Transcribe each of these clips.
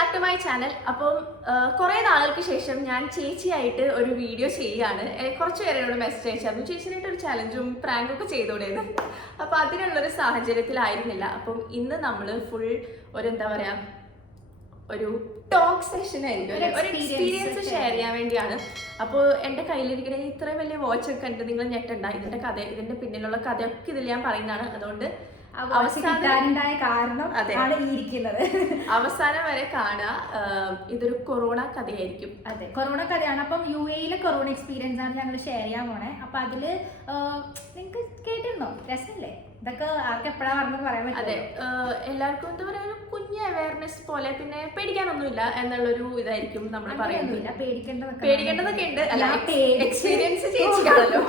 Back to my channel. അപ്പം കുറേ നാളുകൾക്ക് ശേഷം ഞാൻ ചേച്ചിയായിട്ട് ഒരു വീഡിയോ ചെയ്യുകയാണ്. കുറച്ച് പേരോട് മെസ്സേജ് അയച്ചായിരുന്നു ചേച്ചിയായിട്ട് ഒരു ചലഞ്ചും പ്രാങ്കും ഒക്കെ ചെയ്തുകൊണ്ടേന്ന്. അപ്പം അതിനുള്ളൊരു സാഹചര്യത്തിലായിരുന്നില്ല. അപ്പം ഇന്ന് നമ്മൾ ഫുൾ എന്താ പറയുക, ഒരു ടോക്ക് സെഷൻ ആയിരിക്കും, ഒരു എക്സ്പീരിയൻസ് ഷെയർ ചെയ്യാൻ വേണ്ടിയാണ്. അപ്പോൾ എൻ്റെ കയ്യിലിരിക്കുന്ന ഇത്രയും വലിയ വാച്ച് ഒക്കെ കണ്ട് നിങ്ങൾ ഞെട്ടണ്ട. ഇതിൻ്റെ പിന്നിലുള്ള കഥയൊക്കെ ഇതിൽ ഞാൻ പറയുന്നതാണ്. അതുകൊണ്ട് അവസാനം വരെ കാണുക. ഇതൊരു കൊറോണ കഥയായിരിക്കും. അതെ, കൊറോണ കഥയാണ്. അപ്പം UAE കൊറോണ എക്സ്പീരിയൻസ് ആണ് ഞങ്ങൾ ഷെയർ ചെയ്യാൻ പോണേ. അപ്പൊ അതില് നിങ്ങൾക്ക് കേട്ടിരുന്നോ? രസമല്ലേ ഇതൊക്കെ? ആർക്ക് എപ്പോഴാ പറഞ്ഞത് പറയാൻ പറ്റും. അതെ, എല്ലാവർക്കും എന്താ പറയാ, ഒരു കുഞ്ഞ് അവയർനെസ് പോലെ, പിന്നെ പേടിക്കാനൊന്നുമില്ല എന്നുള്ളൊരു ഇതായിരിക്കും നമ്മൾ പറയുന്നില്ല. പേടിക്കേണ്ടതൊക്കെ ഉണ്ട്. അല്ല, എക്സ്പീരിയൻസ് ചേച്ചിക്കാണല്ലോ.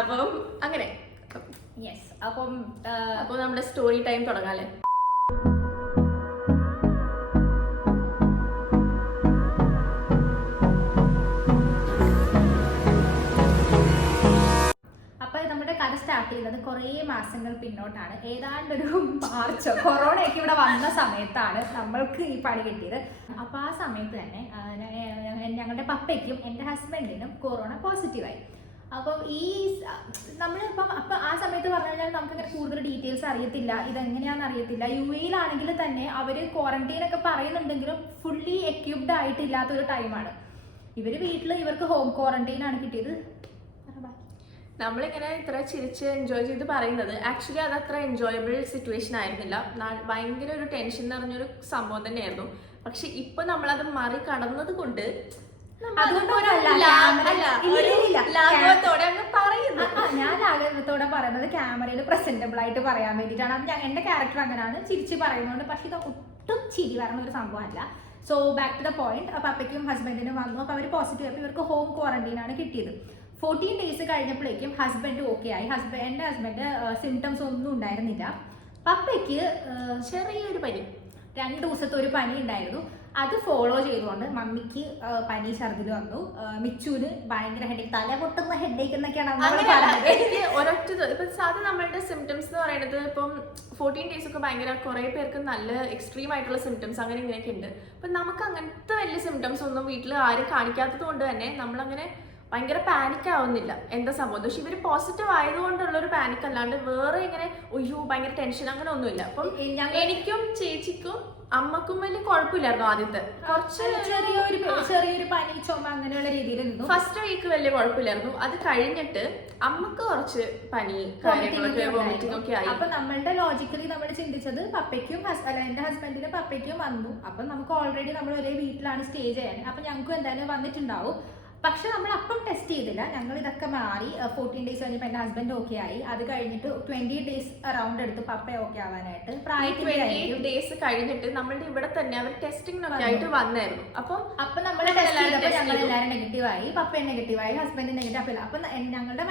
അപ്പം അങ്ങനെ അപ്പോൾ നമ്മുടെ സ്റ്റോറി ടൈം തുടങ്ങാല്ലേ. അപ്പൊ നമ്മുടെ കഥ സ്റ്റാർട്ട് ചെയ്യുന്നത് കുറേ മാസങ്ങൾ പിന്നോട്ടാണ്. ഏതാണ്ടൊരു മാർച്ചോ കൊറോണയൊക്കെ ഇവിടെ വന്ന സമയത്താണ് നമ്മൾക്ക് ഈ പണി കിട്ടിയത്. അപ്പൊ ആ സമയത്ത് തന്നെ ഞങ്ങളുടെ പപ്പയ്ക്കും എൻ്റെ ഹസ്ബൻഡിനും കൊറോണ പോസിറ്റീവായി. അപ്പം നമ്മളിപ്പം ആ സമയത്ത് പറഞ്ഞു കഴിഞ്ഞാൽ നമുക്കിങ്ങനെ കൂടുതൽ ഡീറ്റെയിൽസ് അറിയത്തില്ല, ഇതെങ്ങനെയാണെന്ന് അറിയത്തില്ല. UAE തന്നെ അവർ ക്വാറന്റൈൻ ഒക്കെ പറയുന്നുണ്ടെങ്കിലും ഫുള്ളി എക്യുപ്ഡ് ആയിട്ടില്ലാത്തൊരു ടൈമാണ്. ഇവർക്ക് ഹോം ക്വാറന്റൈൻ ആണ് കിട്ടിയത്. നമ്മളിങ്ങനെ ഇത്ര ചിരിച്ച് എൻജോയ് ചെയ്ത് പറയുന്നത് ആക്ച്വലി അത് അത്ര എൻജോയബിൾ സിറ്റുവേഷൻ ആയിരുന്നില്ല. ഭയങ്കര ഒരു ടെൻഷൻ നിറഞ്ഞൊരു സംഭവം തന്നെയായിരുന്നു. പക്ഷെ ഇപ്പൊ നമ്മളത് മറികടന്നത് കൊണ്ട് ഞാൻ ലാഘവത്തോടെ പറയുന്നത് ക്യാമറയിൽ പ്രസന്റബിൾ ആയിട്ട് പറയാൻ വേണ്ടിയിട്ടാണ്. അത് എന്റെ ക്യാരക്ടർ അങ്ങനെയാണ്, ചിരിച്ച് പറയുന്നതുകൊണ്ട്. പക്ഷെ ഇത് ഒട്ടും ചിരി പറയുന്ന ഒരു സംഭവമല്ല. So back to the point. പപ്പയ്ക്കും ഹസ്ബൻഡിനും വന്നു. അപ്പൊ അവർ പോസിറ്റീവ് ആയപ്പോൾ ഇവർക്ക് ഹോം ക്വാറന്റൈൻ ആണ് കിട്ടിയത്. 14 days കഴിഞ്ഞപ്പോഴേക്കും ഹസ്ബൻഡ് ഓക്കെ ആയി. എൻ്റെ ഹസ്ബൻഡ് സിംറ്റംസ് ഒന്നും ഉണ്ടായിരുന്നില്ല. പപ്പയ്ക്ക് ചെറിയൊരു പനി, 2 ദിവസത്തെ ഒരു പനി ഉണ്ടായിരുന്നു. അത് ഫോളോ ചെയ്തുകൊണ്ട് മമ്മിക്ക് പനി ഛർദിൽ വന്നു. മിച്ചുവിന് ഭയങ്കര ഹെഡേക്ക്, തല പൊട്ടുന്ന ഹെഡേക്ക് എന്നൊക്കെയാണ് ഒരൊറ്റ. ഇപ്പൊ സാധാരണ നമ്മളുടെ സിംറ്റംസ് എന്ന് പറയുന്നത് ഇപ്പം 14 days ഒക്കെ ഭയങ്കര കുറെ പേർക്ക് നല്ല എക്സ്ട്രീം ആയിട്ടുള്ള സിംറ്റംസ് അങ്ങനെ ഇങ്ങനെയൊക്കെ ഉണ്ട്. അപ്പൊ നമുക്ക് അങ്ങനത്തെ വലിയ സിംറ്റംസ് ഒന്നും വീട്ടിൽ ആരും കാണിക്കാത്തത് കൊണ്ട് തന്നെ നമ്മളങ്ങനെ ഭയങ്കര പാനിക് ആവുന്നില്ല എന്താ സംഭവം. പക്ഷെ ഇവര് പോസിറ്റീവ് ആയതുകൊണ്ടുള്ള ഒരു പാനിക് അല്ലാണ്ട് വേറെ ഇങ്ങനെ ഒയ്യോ ഭയങ്കര ടെൻഷൻ അങ്ങനെ ഒന്നുമില്ല. അപ്പം എനിക്കും ചേച്ചിക്കും അമ്മക്കും വലിയ കുഴപ്പമില്ലായിരുന്നു. ആദ്യത്തെ കുറച്ച് ചെറിയൊരു പനി ചുമ അങ്ങനെയുള്ള രീതിയിൽ നിന്നു. ഫസ്റ്റ് വീക്ക് വലിയ കുഴപ്പമില്ലായിരുന്നു. അത് കഴിഞ്ഞിട്ട് അമ്മക്ക് കുറച്ച് പനി വോമിറ്റിംഗ് ഒക്കെ ആയി. അപ്പൊ നമ്മളുടെ ലോജിക്കലി നമ്മൾ ചിന്തിച്ചത് പപ്പയ്ക്കും എന്റെ ഹസ്ബൻഡിന്റെ പപ്പയ്ക്കും വന്നു. അപ്പൊ നമുക്ക് ഓൾറെഡി നമ്മൾ ഒരേ വീട്ടിലാണ് സ്റ്റേ ചെയ്യാൻ. അപ്പൊ ഞങ്ങൾക്കും എന്തായാലും വന്നിട്ടുണ്ടാവും. പക്ഷെ നമ്മൾ അപ്പം ടെസ്റ്റ് ചെയ്തില്ല. ഞങ്ങൾ ഇതൊക്കെ മാറി 14 days കഴിഞ്ഞപ്പോൾ എൻ്റെ ഹസ്ബൻഡ് ഓക്കെ ആയി. അത് കഴിഞ്ഞിട്ട് 20 days അറൗണ്ട് എടുത്ത് പപ്പ ഓക്കെ ആവാനായിട്ട്. 28 days കഴിഞ്ഞിട്ട് നമ്മളുടെ ഇവിടെ തന്നെ അവർ ടെസ്റ്റിംഗിനൊക്കെ ആയിട്ട് വന്നായിരുന്നു. അപ്പൊ നമ്മൾ ടെസ്റ്റ് ചെയ്തപ്പോൾ ഞങ്ങൾ എല്ലാവരും നെഗറ്റീവായി. പപ്പ നെഗറ്റീവായി, ഹസ്ബൻഡ് നെഗറ്റീവ് ആയില്ല. അപ്പൊ ഞങ്ങളുടെ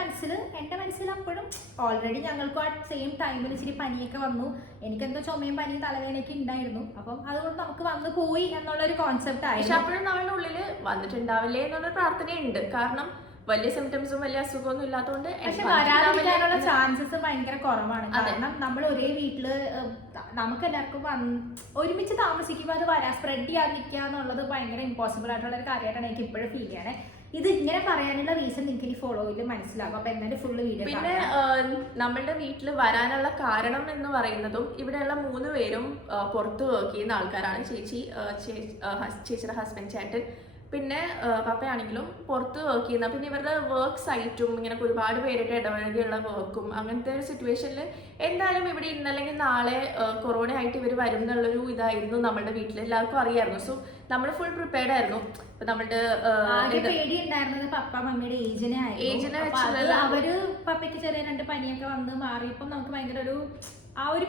എൻ്റെ മനസ്സിൽ അപ്പോഴും ഓൾറെഡി ഞങ്ങൾക്ക് ആ സെയിം ടൈമിൽ ഇച്ചിരി പനിയൊക്കെ വന്നു. എനിക്കെന്തോ ചുമയും പനിയും തലവേദനയൊക്കെ ഉണ്ടായിരുന്നു. അപ്പം അതുകൊണ്ട് നമുക്ക് വന്നു പോയി എന്നുള്ളൊരു കോൺസെപ്റ്റ് ആയി. പക്ഷെ അപ്പോഴും നമ്മളുടെ ഉള്ളിൽ വന്നിട്ടുണ്ടാവില്ലേ എന്നുള്ള പ്രാർത്ഥനയുണ്ട്. കാരണം വലിയ സിംറ്റംസും വലിയ അസുഖമൊന്നും ഇല്ലാത്തതുകൊണ്ട് പക്ഷെ വരാതിരിക്കാനുള്ള ചാൻസസ് ഭയങ്കര കുറവാണ്. കാരണം നമ്മൾ ഒരേ വീട്ടില് നമുക്ക് എല്ലാവർക്കും ഒരുമിച്ച് താമസിക്കുമ്പോൾ അത് സ്പ്രെഡ് ചെയ്യാതിരിക്കുക എന്നുള്ളത് ഭയങ്കര ഇമ്പോസിബിൾ ആയിട്ടുള്ള ഒരു കാര്യമായിട്ടാണ് എനിക്ക് ഇപ്പോഴും ഫീൽ ചെയ്യണേ. ഇത് ഇങ്ങനെ പറയാനുള്ള റീസൺ നിങ്ങൾക്ക് ഈ ഫോളോയിൽ മനസ്സിലാകും. അപ്പൊ എന്തായാലും ഫുള്ള് വീഡിയോ. പിന്നെ നമ്മളുടെ വീട്ടിൽ വരാനുള്ള കാരണം എന്ന് പറയുന്നതും ഇവിടെയുള്ള 3 പേരും പുറത്ത് വർക്ക് ചെയ്യുന്ന ആൾക്കാരാണ്. ചേച്ചിയുടെ ഹസ്ബൻഡ് ചേട്ടൻ, പിന്നെ പപ്പയാണെങ്കിലും പുറത്ത് വർക്ക് ചെയ്യുന്ന. പിന്നെ ഇവരുടെ വർക്ക് സൈറ്റും ഇങ്ങനെ ഒരുപാട് പേരുടെ ഇടപഴകിയുള്ള വർക്കും അങ്ങനത്തെ ഒരു സിറ്റുവേഷനിൽ എന്തായാലും ഇവിടെ ഇന്നല്ലെങ്കിൽ നാളെ കൊറോണ ആയിട്ട് ഇവർ വരും എന്നുള്ളൊരു ഇതായിരുന്നു നമ്മളുടെ വീട്ടിൽ എല്ലാവർക്കും അറിയായിരുന്നു. സോ നമ്മൾ ഫുൾ പ്രിപ്പയർഡ് ആയിരുന്നു. ഇപ്പൊ നമ്മളുടെ പേടി ഉണ്ടായിരുന്നത് പപ്പ മമ്മിയുടെ ഏജിനെ വെച്ചുള്ള അവര് പപ്പയ്ക്ക് ചെറിയ 2 പനിയൊക്കെ വന്ന് മാറിയപ്പോൾ നമുക്ക് ഭയങ്കര ഒരു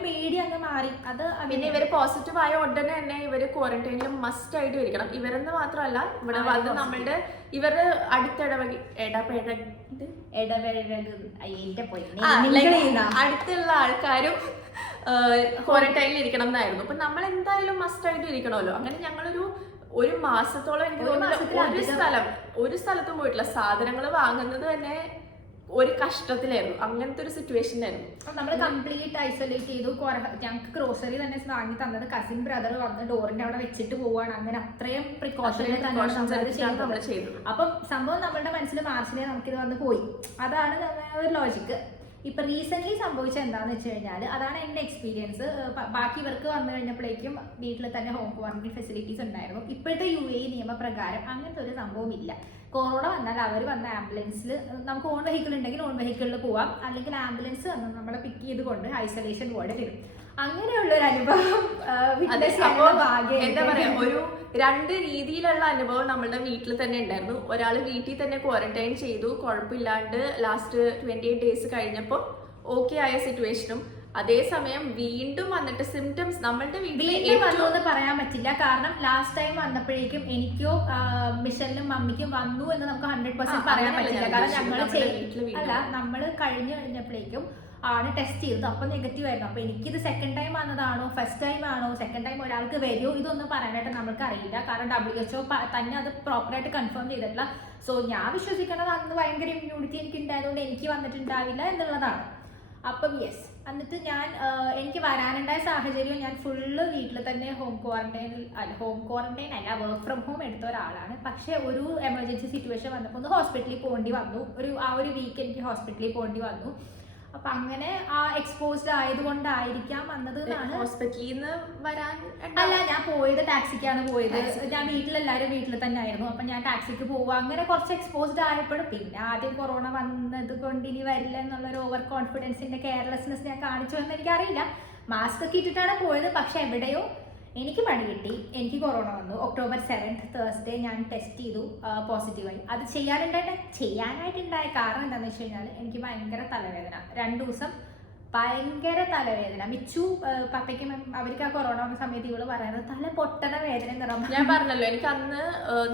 പേടി അങ്ങ് മാറി. അത് പിന്നെ ഇവര് പോസിറ്റീവ് ആയ ഉടനെ തന്നെ ഇവര് ക്വാറന്റൈനിൽ മസ്റ്റ് ആയിട്ട് ഇരിക്കണം. ഇവരെന്ന് മാത്രമല്ല ഇവിടെ വന്ന് നമ്മളുടെ ഇവരുടെ അടുത്തുള്ള ആൾക്കാരും ക്വാറന്റൈനിൽ ഇരിക്കണം എന്നായിരുന്നു. അപ്പൊ നമ്മൾ എന്തായാലും മസ്റ്റ് ആയിട്ട് ഇരിക്കണമല്ലോ. അങ്ങനെ ഒരു മാസത്തോളം എനിക്ക് തോന്നുന്നു ഒരു സ്ഥലത്തും പോയിട്ടില്ല. സാധനങ്ങൾ വാങ്ങുന്നത് തന്നെ ഒരു കഷ്ടത്തിലായിരുന്നു, അങ്ങനത്തെ ഒരു സിറ്റുവേഷനിലായിരുന്നു. നമ്മൾ കംപ്ലീറ്റ് ഐസൊലേറ്റ് ചെയ്തു. ഞങ്ങൾക്ക് ഗ്രോസറി തന്നെ വാങ്ങി തന്നത് കസിൻ ബ്രദർ വന്ന് ഡോറിന്റെ അവിടെ വെച്ചിട്ട് പോവാണ്. അങ്ങനെ അത്രയും പ്രിക്കോഷനിൽ നമ്മൾ ചെയ്തു. അപ്പം സംഭവം നമ്മളുടെ മനസ്സിൽ മാർച്ചിലെ നമുക്കിത് വന്ന് പോയി. അതാണ് ഒരു ലോജിക്ക്. ഇപ്പൊ റീസെന്റ് സംഭവിച്ച എന്താന്ന് വെച്ച് കഴിഞ്ഞാൽ, അതാണ് എന്റെ എക്സ്പീരിയൻസ്. ബാക്കി ഇവർക്ക് വന്നു കഴിഞ്ഞപ്പോഴേക്കും വീട്ടിൽ തന്നെ ഹോം ക്വാറന്റൈൻ ഫെസിലിറ്റീസ് ഉണ്ടായിരുന്നു. ഇപ്പോഴത്തെ UAE നിയമപ്രകാരം അങ്ങനത്തെ ഒരു സംഭവം ഇല്ല. കൊറോണ വന്നാൽ അവർ വന്ന ആംബുലൻസിൽ, നമുക്ക് ഓൺ വെഹിക്കിൾ ഉണ്ടെങ്കിൽ ഓൺ വെഹിക്കിളിൽ പോവാം, അല്ലെങ്കിൽ ആംബുലൻസ് വന്ന് നമ്മളെ പിക്ക് ചെയ്ത് കൊണ്ട് ഐസൊലേഷൻ വാർഡിൽ വരും. അങ്ങനെയുള്ള ഒരു അനുഭവം എന്താ പറയാ, ഒരു 2 രീതിയിലുള്ള അനുഭവം നമ്മളുടെ വീട്ടിൽ തന്നെ ഉണ്ടായിരുന്നു. ഒരാൾ വീട്ടിൽ തന്നെ ക്വാറന്റൈൻ ചെയ്തു, കുഴപ്പമില്ലാണ്ട് ലാസ്റ്റ് 28 days കഴിഞ്ഞപ്പോൾ ഓക്കെ ആയ സിറ്റുവേഷനും, അതേസമയം വീണ്ടും വന്നിട്ട് സിംറ്റംസ് നമ്മളുടെ വീട്ടിൽ വന്നു പറയാൻ പറ്റില്ല. കാരണം ലാസ്റ്റ് ടൈം വന്നപ്പോഴേക്കും എനിക്കോ മിഷലിനും മമ്മിക്കും വന്നു എന്ന് നമുക്ക് 100% പറയാൻ പറ്റില്ല. കാരണം നമ്മൾ കഴിഞ്ഞപ്പോഴേക്കും ആണ് ടെസ്റ്റ് ചെയ്തത്, അപ്പൊ നെഗറ്റീവ് ആയിരുന്നു. അപ്പൊ എനിക്കിത് സെക്കൻഡ് ടൈം വന്നതാണോ ഫസ്റ്റ് ടൈം ആണോ, സെക്കൻഡ് ടൈം ഒരാൾക്ക് വരുമോ, ഇതൊന്നും പറയാനായിട്ട് നമുക്ക് അറിയില്ല. കാരണം WHO തന്നെ അത് പ്രോപ്പറായിട്ട് കൺഫേം ചെയ്തിട്ടില്ല. സോ ഞാൻ വിശ്വസിക്കുന്നത് അന്ന് ഭയങ്കര ഇമ്മ്യൂണിറ്റി എനിക്ക് ഉണ്ടായതുകൊണ്ട് എനിക്ക് വന്നിട്ടുണ്ടാവില്ല എന്നുള്ളതാണ്. അപ്പം യെസ്, എന്നിട്ട് എനിക്ക് വരാനുണ്ടായ സാഹചര്യം, ഞാൻ ഫുള്ള് വീട്ടിൽ തന്നെ ഹോം ക്വാറന്റൈൻ അല്ല വർക്ക് ഫ്രം ഹോം എടുത്ത ഒരാളാണ്. പക്ഷെ ഒരു എമർജൻസി സിറ്റുവേഷൻ വന്നപ്പോൾ ഒന്ന് ഹോസ്പിറ്റലിൽ പോകേണ്ടി വന്നു. ആ ഒരു വീക്ക് എനിക്ക് ഹോസ്പിറ്റലിൽ പോകേണ്ടി വന്നു. അപ്പൊ അങ്ങനെ ആ എക്സ്പോസ്ഡ് ആയതുകൊണ്ടായിരിക്കാം വന്നത്. ഹോസ്പിറ്റലിൽ നിന്ന് വരാൻ അല്ല, ഞാൻ പോയത് ടാക്സിക്കാണ് പോയത്. ഞാൻ വീട്ടിലെല്ലാവരും വീട്ടിൽ തന്നെ ആയിരുന്നു. അപ്പൊ ഞാൻ ടാക്സിക്ക് പോവുക, അങ്ങനെ കുറച്ച് എക്സ്പോസ്ഡ് ആയപ്പോഴും, പിന്നെ ആദ്യം കൊറോണ വന്നത് കൊണ്ട് ഇനി വരില്ല എന്നുള്ളൊരു ഓവർ കോൺഫിഡൻസിന്റെ കെയർലെസ്നെസ് ഞാൻ കാണിച്ചു എന്ന് എനിക്കറിയില്ല. മാസ്ക് ഒക്കെ ഇട്ടിട്ടാണ് പോയത്. പക്ഷെ എവിടെയോ എനിക്ക് പണി കിട്ടി, എനിക്ക് കൊറോണ വന്നു. October 7th Thursday ഞാൻ ടെസ്റ്റ് ചെയ്തു, പോസിറ്റീവായി. അത് ചെയ്യാനായിട്ടുണ്ടായ കാരണം എന്താണെന്ന് വെച്ച് കഴിഞ്ഞാൽ, എനിക്ക് ഭയങ്കര തലവേദന. 2 ദിവസം ഭയങ്കര തലവേദന. മിച്ചു പപ്പയ്ക്കും അവർക്ക് ആ കൊറോണ വന്ന സമയത്ത് ഇവള് പറയുന്നത് തല പൊട്ടണ വേദന നിറം. ഞാൻ പറഞ്ഞല്ലോ, എനിക്ക് അന്ന്